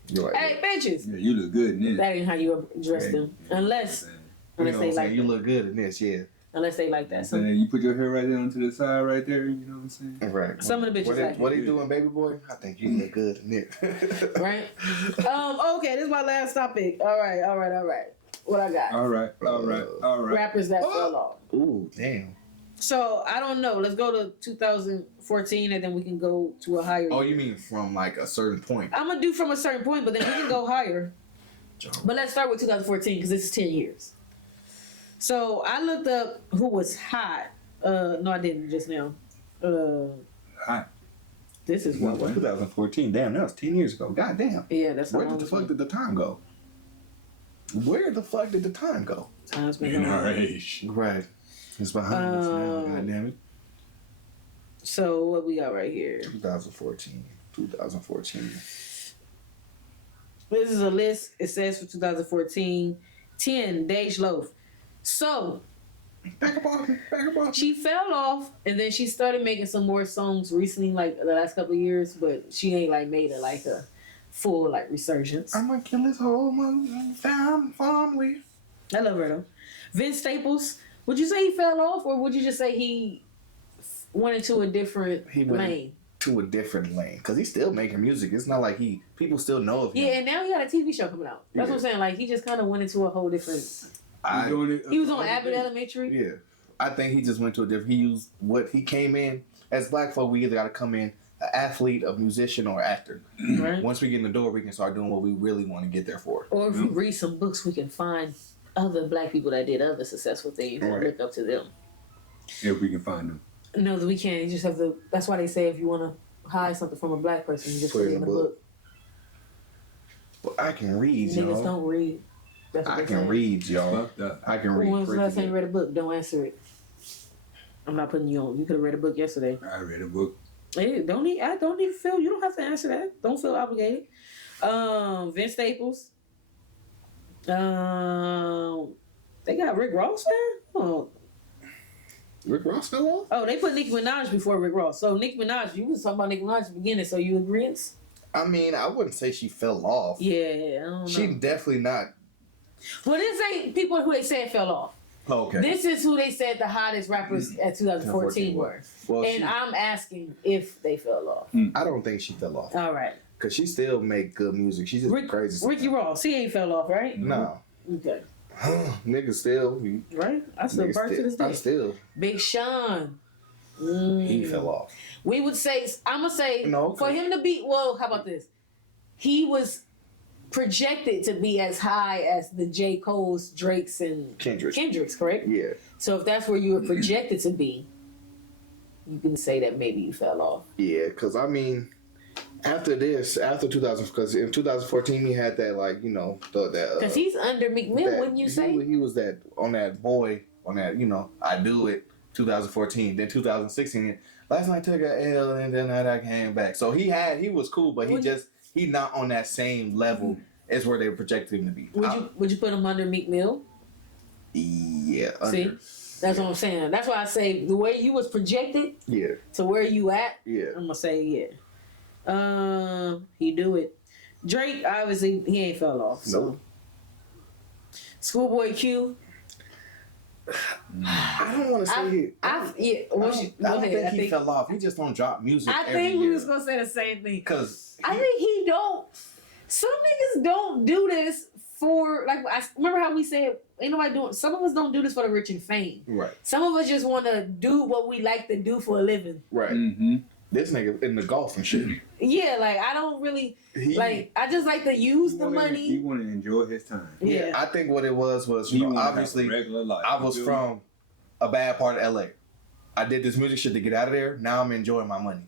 You're right. Hey, bitches. Yeah, you look good in this. That ain't how you address Yeah. them. Unless You know they what I'm like saying? You that. look good in this, yeah. Unless they like that. So Some, you put your hair right there onto the side right there, you know what I'm saying? Right. Some of the bitches What, like what are you doing, baby boy? I think you look good in it. right? Okay, this is my last topic. All right. What I got? All right. Rappers that fell off. Ooh, damn. So I don't know. Let's go to 2014 and then we can go to a higher. Oh, you mean from like a certain point? I'm gonna do from a certain point, but then we can go higher. But let's start with 2014 because this is 10 years. So I looked up who was hot. No, I didn't just now. Hot. This is what. 2014. Damn, that was 10 years ago. God damn. Yeah, that's Where how the fuck did the time go? Where the fuck did the time go? time's been In going our on. age. Right. It's behind us now. God damn it. So what we got right here? 2014. This is a list. It says for 2014, 10 Dej Loaf. So Back up. she fell off, and then she started making some more songs recently, like the last couple of years. But she ain't like made it like a full like resurgence. I'm gonna kill this whole family. I love her though. Vince Staples. Would you say he fell off, or would you just say he went into a different He went lane? to a different lane because he's still making music. It's not like people still know of him. Yeah, and now he got a TV show coming out. That's Yeah. what I'm saying. Like he just kind of went into a whole different. He was on Abbott Elementary. Yeah, I think he just went to a different. He used what he came in as black folk. We either got to come in an athlete, a musician, or actor. Right. Once we get in the door, we can start doing what we really want to get there for. Or if we read some books, we can find other black people that did other successful things and Right. look up to them. If we can find them. No, we can't. You just have to. That's why they say if you want to hide something from a black person, you just put it in a book. But I can read, Niggas y'all. don't read. That's what I they're can saying. read, y'all. Fucked up. I can read. When was the last time you pretty read a book? Don't answer it. I'm not putting you on. You could have read a book yesterday. I read a book. Hey, I don't even feel. You don't have to answer that. Don't feel obligated. Vince Staples. They got Rick Ross there. Oh, good. Rick Ross fell off? oh, they put Nicki Minaj before Rick Ross. So Nicki Minaj, you was talking about Nicki Minaj at the beginning. So you agree? I mean, I wouldn't say she fell off. Yeah, I don't know. She definitely not. Well, this ain't people who they said fell off. Okay. This is who they said the hottest rappers at 2014 were. Well, And I'm asking if they fell off. I don't think she fell off. All right. Because she still make good music. She's just crazy. Ricky Ross, he ain't fell off, right? No. Okay. Nigga still. Right? I still nigga burn to this day. I still. Big Sean. He fell off. We would say, I'm going to say, No, for him to be, well, how about this? He was projected to be as high as the J. Cole's, Drake's, and Kendrick's, correct? Yeah. So if that's where you were projected to be, you can say that maybe you fell off. Yeah, because I mean, after 2000, because in 2014 he had that, like, you know, that. Because he's under Meek Mill, that- wouldn't you say? He was that, on that, you know, I Do It, 2014. Then 2016, last night took a L and then I came back. So he was cool, but he not on that same level as where they projected him to be. Would you put him under Meek Mill? Yeah. See? That's what I'm saying. That's why I say the way you was projected Yeah. to where you at, Yeah. I'm gonna say yeah. He do it. Drake, obviously, he ain't fell off. So. Nope. Schoolboy Q. I don't want to say he. I don't think he fell off. He just don't drop music. I think we was gonna say the same thing. Because I think he don't. Some niggas don't do this for like. I remember how we said ain't nobody doing. Some of us don't do this for the rich and fame. Right. Some of us just want to do what we like to do for a living. Right. Mm-hmm. This nigga in the golf and shit. Yeah, like I don't really like. I just like to use the money. He want to enjoy his time. Yeah. I think what it was He you know, wanna have obviously a regular life. I was from a bad part of LA. I did this music shit to get out of there. Now I'm enjoying my money.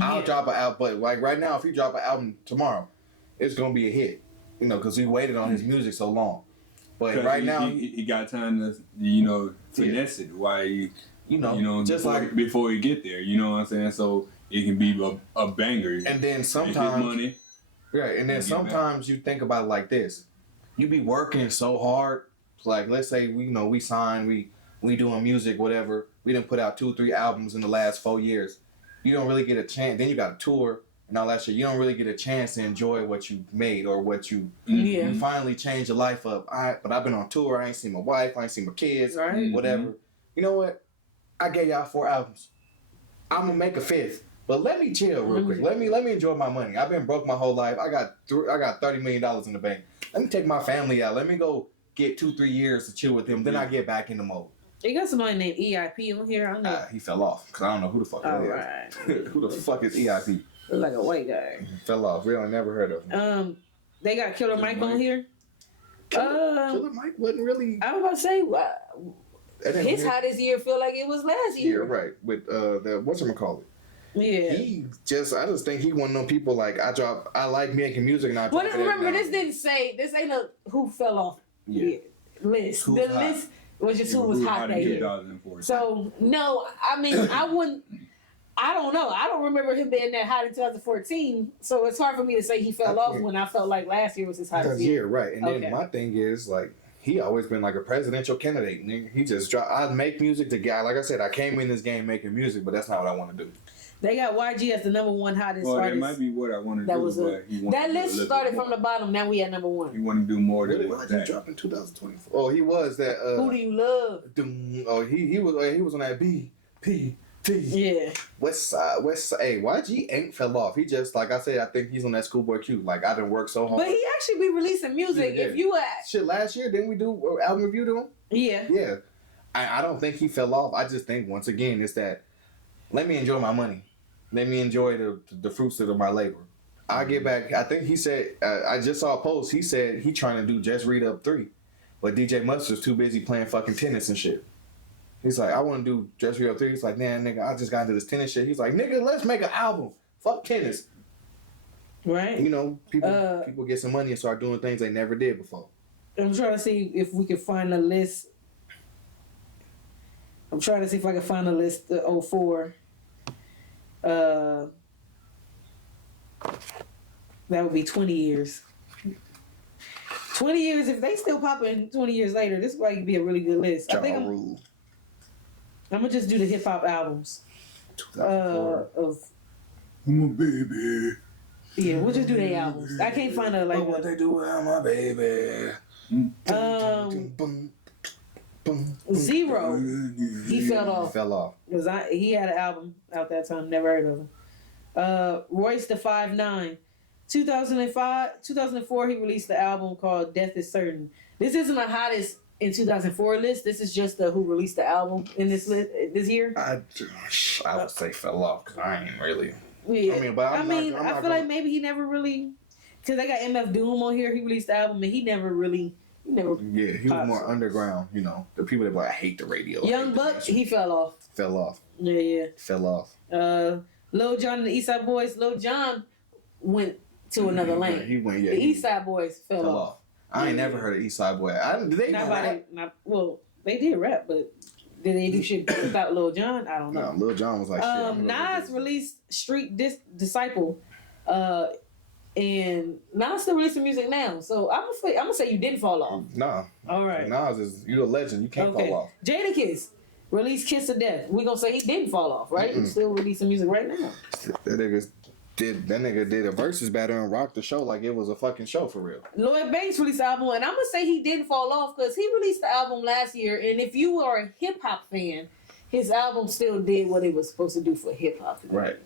I'll drop an album, but like right now, if you drop an album tomorrow, it's gonna be a hit. You know, because we waited on his music so long. But right now, he got time to finesse it while he just before he get there. You know what I'm saying? So it can be a banger. And then sometimes money. Right, and then sometimes you think about it like this. You be working so hard, like let's say we signed, we doing music, whatever. We done put out 2-3 albums in the last 4 years. You don't really get a chance. Then you got a tour and all that shit. You don't really get a chance to enjoy what you made or what you finally change your life up. But I've been on tour. I ain't seen my wife. I ain't seen my kids. Right. Whatever. Mm-hmm. You know what? I gave y'all 4 albums. I'm gonna make a 5th. But let me chill real quick. Let me enjoy my money. I've been broke my whole life. I got $30 million in the bank. Let me take my family out. Let me go get 2-3 years to chill with them. Then I get back in the mode. You got somebody named EIP on here. I know. He fell off because I don't know who the fuck that is. Right. Who the fuck is EIP? Look like a white guy. He fell off. Really never heard of him. They got Killer Mike on here. Killer Mike wasn't really. I was about to say his hottest year feel like it was last year. Yeah, right. With the whatchamacallit. Yeah. I just think he one of them people like I like making music and I drop it. Remember, this ain't a who fell off list. Who's the hot? list was just who was hot that year. So no, I mean I wouldn't. I don't know. I don't remember him being that hot in 2014. So it's hard for me to say he fell off when I felt like last year was his hottest year. Right. And then my thing is like he always been like a presidential candidate. Nigga. He just I make music to get. Like I said, I came in this game making music, but that's not what I want to do. They got YG as the number 1 hottest artist. That might be what I want to do. That list started from the bottom. Now we at number 1. You want to do more than what that. YG dropped in 2024. Oh, he was that. Who do you love? Oh, he was on that BPT. Yeah. West Side. Hey, YG ain't fell off. He just like I said. I think he's on that Schoolboy Q. Like I didn't work so hard. But he actually be releasing music. Yeah. If you shit last year, didn't we do album review to him? Yeah. Yeah. I don't think he fell off. I just think once again it's that. Let me enjoy my money. Let me enjoy the fruits of my labor. I get back. I think he said. I just saw a post. He said he trying to do Just Read Up 3, but DJ Mustard's too busy playing fucking tennis and shit. He's like, I want to do Just Read Up 3. He's like, nah, nigga, I just got into this tennis shit. He's like, nigga, let's make an album. Fuck tennis. Right. You know, people get some money and start doing things they never did before. I'm trying to see if we can find a list. I'm trying to see if I can find a list of 04. That would be 20 years. 20 years, if they still popping 20 years later, this might be a really good list. I think I'm gonna just do the hip hop albums. Of my baby. Yeah, we'll just do their albums. I can't find a like what they do with my baby. Zero. He fell off. Fell off. Because he had an album out that time, never heard of him. Royce the 5'9". 2004, he released the album called Death is Certain. This isn't the hottest in 2004 list. This is just who released the album in this list this year. I would say fell off because I ain't really. Yeah. I feel like maybe he never really, because they got MF Doom on here. He released the album and he never. Yeah, he was more underground. You know, the people that like hate the radio. Young Buck, he fell off. Fell off. Yeah. Fell off. Lil Jon and the East Side Boys. Lil Jon went to another lane. He went. Yeah. The East Side Boys fell off. I ain't never heard of East Side Boy. Did they rap? Well, they did rap, but did they do shit without Lil Jon? I don't know. No, Lil Jon was like shit. Nas released Street Disciple And Nas still releasing music now. So I'm gonna say you didn't fall off. Nah. All right. Nas is you a legend. You can't fall off. Jadakiss released Kiss of Death. We gonna say he didn't fall off, right? He's still releasing music right now. That nigga did a versus battle and rocked the show like it was a fucking show for real. Lloyd Banks released the album, and I'm gonna say he didn't fall off because he released the album last year. And if you are a hip hop fan, his album still did what it was supposed to do for hip hop. Right.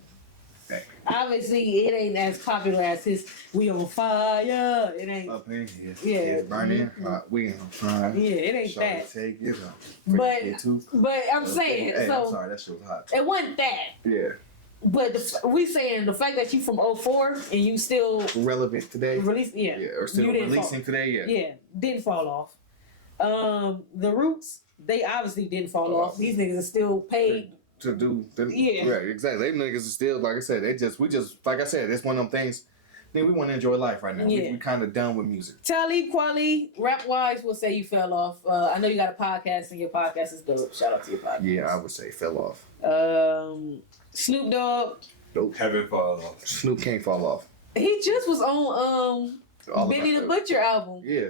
Obviously, it ain't as popular as his "We on Fire." It ain't. Up in here. Yeah. Burning. We on fire. Yeah, it ain't Shorty, that. take it up. But I'm saying, Hey, so I'm sorry, that shit was hot. it wasn't that. Yeah. But we saying the fact that you from 04 and you still Relevant today. release, Or still you didn't releasing today, yeah, didn't fall off. The Roots, they obviously didn't fall off. These niggas are still paid. To do, Yeah. Right, exactly. They niggas are still, like I said, we just, like I said, it's one of them things. Man, we want to enjoy life right now. Yeah. We kind of done with music. Talib Kweli, rap wise, will say you fell off. I know you got a podcast and your podcast is dope. Shout out to your podcast. Yeah, I would say fell off. Snoop Dogg, Nope. Haven't fallen off. Snoop can't fall off. he just was on Benny the Butcher album. Yeah.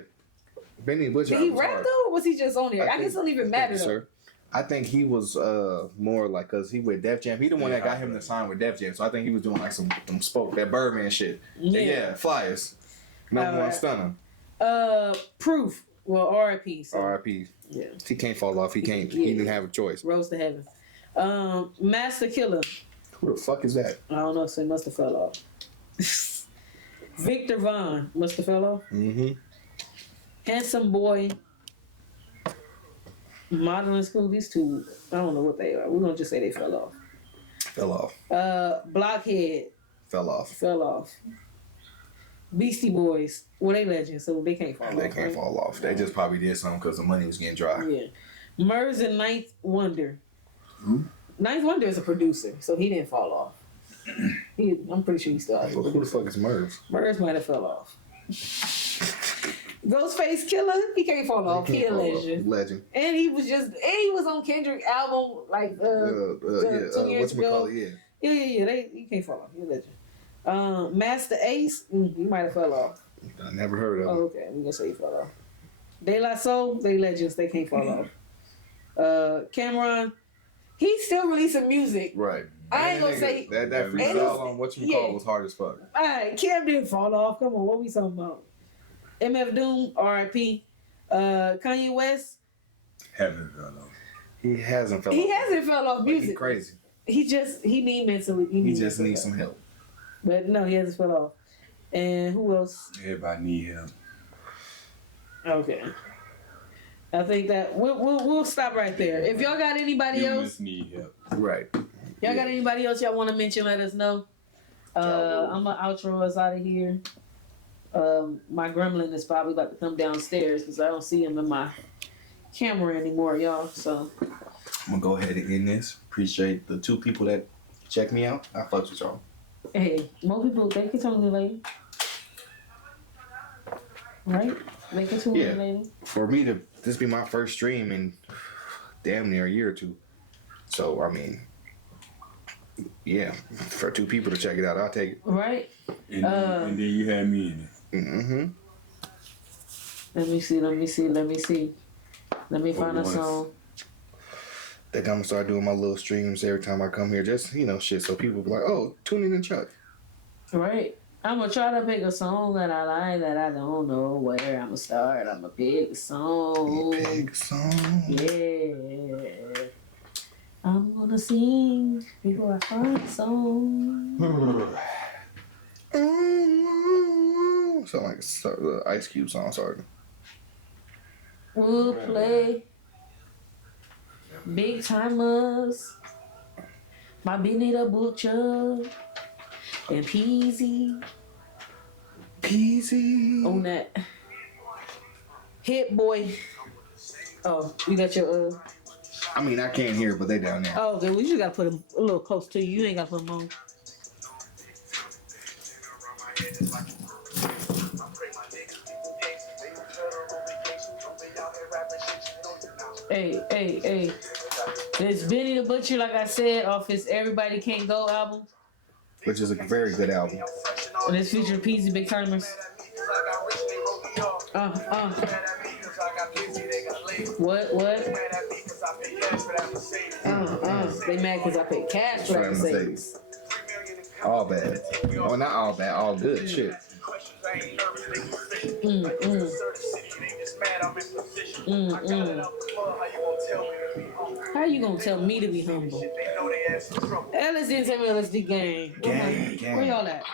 Benny the Butcher. Did he album was rap hard. though, or was he just on there? I guess it don't even matter though. Sir. I think he was more like, cause he with Def Jam. He the one that got him to sign with Def Jam. So I think he was doing like some spoke that Birdman shit. Yeah, Flyers. Number one stunner. Proof. Well, R.I.P. So. R.I.P. Yeah. He can't fall off. He can't. Yeah. He didn't have a choice. Rose to heaven. Master Killer. Who the fuck is that? I don't know, so he must have fell off. Victor Vaughn must have fell off. Mm-hmm. Handsome Boy. Modeling School, these two, I don't know what they are. We're gonna just say they fell off. Fell off. Blockhead Fell off. fell off. Beastie Boys, well, they legends, so they can't fall off. They can't fall off. They just probably did something because the money was getting dry. Yeah. Murs and Ninth Wonder. Who? Ninth Wonder is a producer, so he didn't fall off. I'm pretty sure he still has. Who the fuck is Merv? Murs might have fell off. Ghostface Killer, he can't fall off. He a legend. Legend. And he was on Kendrick album like 2 years ago. Yeah. Yeah. He can't fall off. He a legend. Master Ace, he might have fell off. I never heard of him. Oh, okay. I'm gonna say he fell off. De La Soul, they legends. They can't fall off. Cameron, he's still releasing music. Right. I ain't gonna say that freestyle on what you call was hard as fuck. All right, Cam didn't fall off. Come on, what we talking about? MF Doom, R.I.P. Kanye West. Haven't fallen off. He hasn't fell off. He hasn't fell off Like, music. he crazy. He need mentally. He just needs some help. But no, he hasn't fell off. And who else? Everybody need help. Okay. I think that we'll stop right there. If y'all got anybody Humans else, need help. Right. y'all got anybody else y'all want to mention, let us know. I'm gonna outro us out of here. My gremlin is probably about to come downstairs because I don't see him in my camera anymore, y'all. So I'm gonna go ahead and end this. Appreciate the 2 people that check me out. I fucks with y'all. hey, more people they can tune in later, right? They can tune in later. For me to this be my first stream in damn near a year or 2. So I mean, yeah, for 2 people to check it out, I'll take it. Right. And then you had me in it. Mm-hmm. Let me see. Let me find a song. Think I'm gonna start doing my little streams every time I come here. Just, shit. So people be like, oh, tune in and Chuck. Right. I'm gonna try to pick a song that I like that I don't know where I'm gonna start. I'm gonna pick a song. Yeah. I'm gonna sing before I find a song. Sound like the Ice Cube song, sorry. We'll play Big Timers, my Benny the Butcher, and Peasy on that. Hit Boy. Oh, you got your I mean, I can't hear, but they down there. Oh, okay. We just gotta put them a little close to you. You ain't gotta put them on. Hey. There's Benny the Butcher, like I said, off his Everybody Can't Go album. Which is a very good album. And it's featuring Peasy Big Timers. What? They mad because I paid cash for that Mercedes. All bad. Oh, not all bad. All good. Shit. How you gonna tell me to be humble? LSD, tell me LSD gang. Gang. Where y'all at?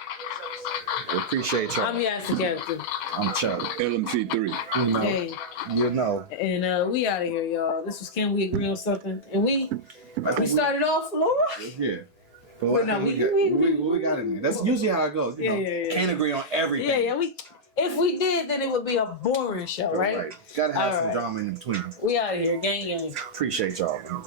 We appreciate y'all. I'm Yaz the character. I'm Chuck. LMC3. You know. Hey. You know. And we out of here, y'all. This was Can We Agree on Something? And we started off, Laura. Yeah. But Wait, no, what we got in there? That's usually how it goes. You know. Yeah. Can't agree on everything. Yeah. If we did, then it would be a boring show, right? Gotta have some right. drama in between. We out of here, gang. Appreciate y'all, man.